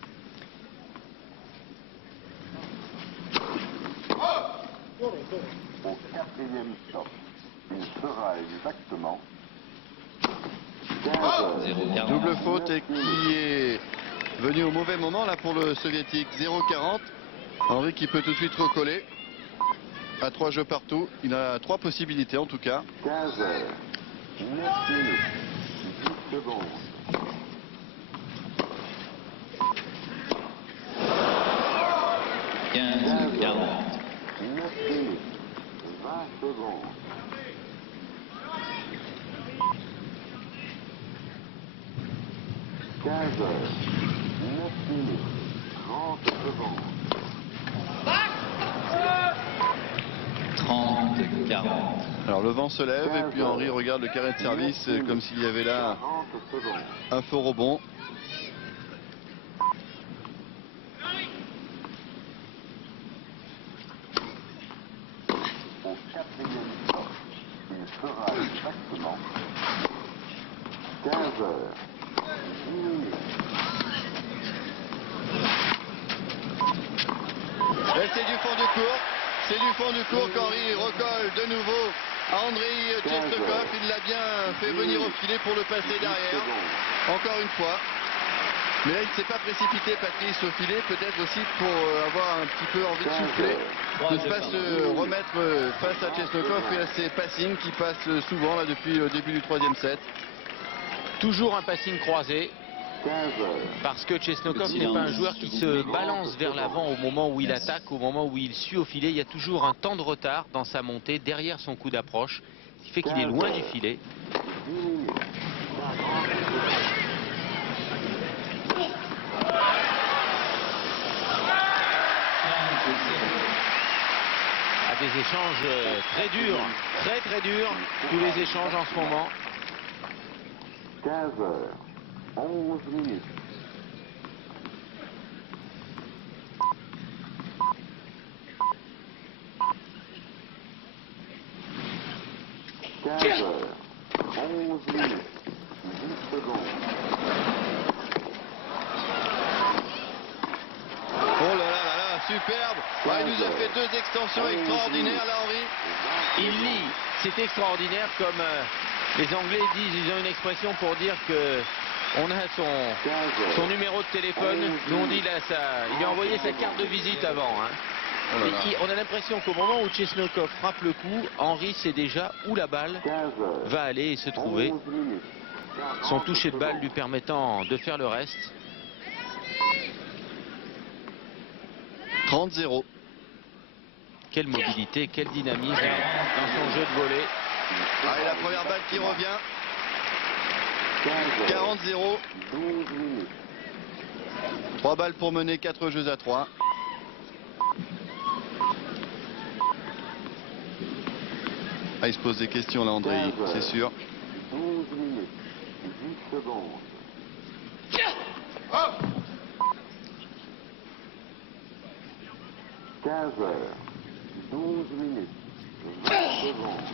Au 4e stop, il sera exactement 15 heures. Double faute et qui est venu au mauvais moment là pour le soviétique. 0,40. Henri qui peut tout de suite recoller. À 3 jeux partout. Il a 3 possibilités en tout cas. 15 heures, 9 minutes, 10 secondes. 15, 40. 9 minutes, 20 secondes. 15 heures, 9 minutes, 30 secondes. 30, 40. Alors le vent se lève et puis Henri regarde le carré de service comme s'il y avait là 40 secondes. un faux rebond. Au 4e stop, il sera exactement 15 heures, 10 minutes. Et c'est du fond du cours. C'est du fond du cours qu'Henri recolle de nouveau à Andrei Chesnokov. Il l'a bien fait venir au filet pour le passer derrière. Encore une fois. Mais là, il ne s'est pas précipité, Patrice, au filet, peut-être aussi pour avoir un petit peu envie de souffler, de ne pas se remettre face à Chesnokov et à ses passings qui passent souvent là depuis le début du 3e set. Toujours un passing croisé. Parce que Chesnokov n'est pas un joueur qui se balance vers l'avant au moment où il attaque, au moment où il suit au filet. Il y a toujours un temps de retard dans sa montée derrière son coup d'approche, ce qui fait qu'il est loin du filet. À des échanges très durs, très durs, tous les échanges en ce moment. 15h, 11 minutes. 15h, 11 minutes, 10 secondes. Oh là là là là, superbe. Il nous a fait 2 extensions extraordinaires là, Henri. Il lit, c'est extraordinaire comme les Anglais disent, ils ont une expression pour dire que on a son numéro de téléphone. Nous on dit là, il lui a envoyé sa carte de visite avant. Hein. Mais on a l'impression qu'au moment où Chesnokov frappe le coup, Henri sait déjà où la balle va aller et se trouver. Son toucher de balle lui permettant de faire le reste. 30-0. Quelle mobilité, quel dynamisme dans son jeu de volley. Allez, la première balle qui revient. 40-0. 3 balles pour mener, 4 jeux à 3. Il se pose des questions là, André, c'est sûr. 12 minutes, 10 secondes. 15h, 12 minutes, 20 secondes.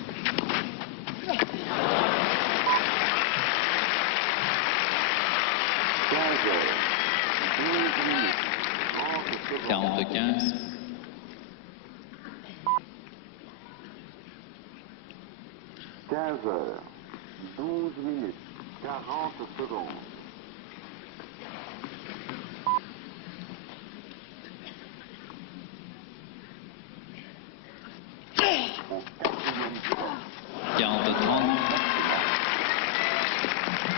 15h, 12 minutes, 30 secondes. 40-15. 15h, 12 minutes, 40 secondes. 40-30.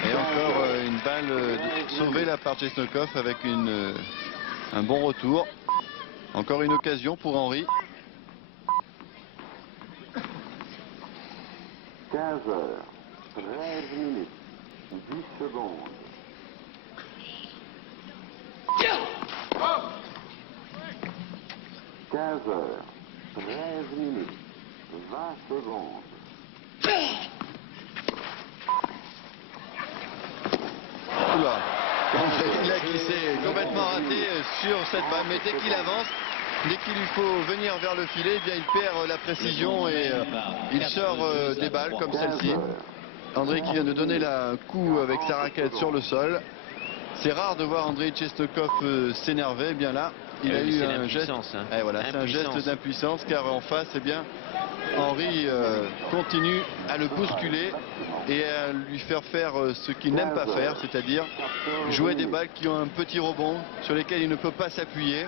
Et encore une balle sauvée là par Chesnokov avec un bon retour. Encore une occasion pour Henri. 15h, 13 minutes, 10 secondes. 15h, 13 minutes, 20 secondes. Oula, André là qui s'est complètement raté sur cette balle, mais dès qu'il avance, dès qu'il lui faut venir vers le filet, eh bien il perd la précision et il sort des balles comme celle-ci. André qui vient de donner un coup avec sa raquette sur le sol. C'est rare de voir André Chesnokov s'énerver. Eh bien là, il a eu un geste. Voilà, c'est un geste d'impuissance car en face, eh bien, Henri continue à le bousculer et à lui faire faire ce qu'il n'aime pas faire, c'est-à-dire jouer des balles qui ont un petit rebond sur lesquelles il ne peut pas s'appuyer.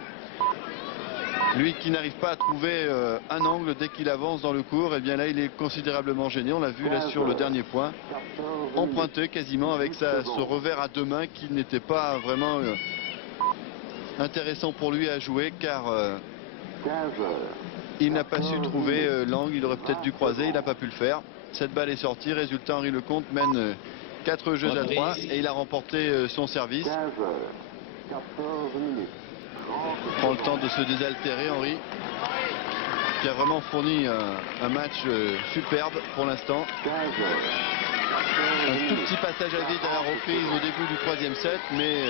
Lui qui n'arrive pas à trouver un angle dès qu'il avance dans le court, et bien là il est considérablement gêné. On l'a vu là sur le dernier point, emprunté quasiment avec ce revers à 2 mains qui n'était pas vraiment intéressant pour lui à jouer car il n'a pas su trouver l'angle. Il aurait peut-être dû croiser, il n'a pas pu le faire. Cette balle est sortie, résultat Henri Lecomte mène 4 jeux à 3 et il a remporté son service. 15h, 14 minutes. Il prend le temps de se désaltérer, Henri, qui a vraiment fourni un match superbe pour l'instant. Un tout petit passage à vide à la reprise au début du 3e set, mais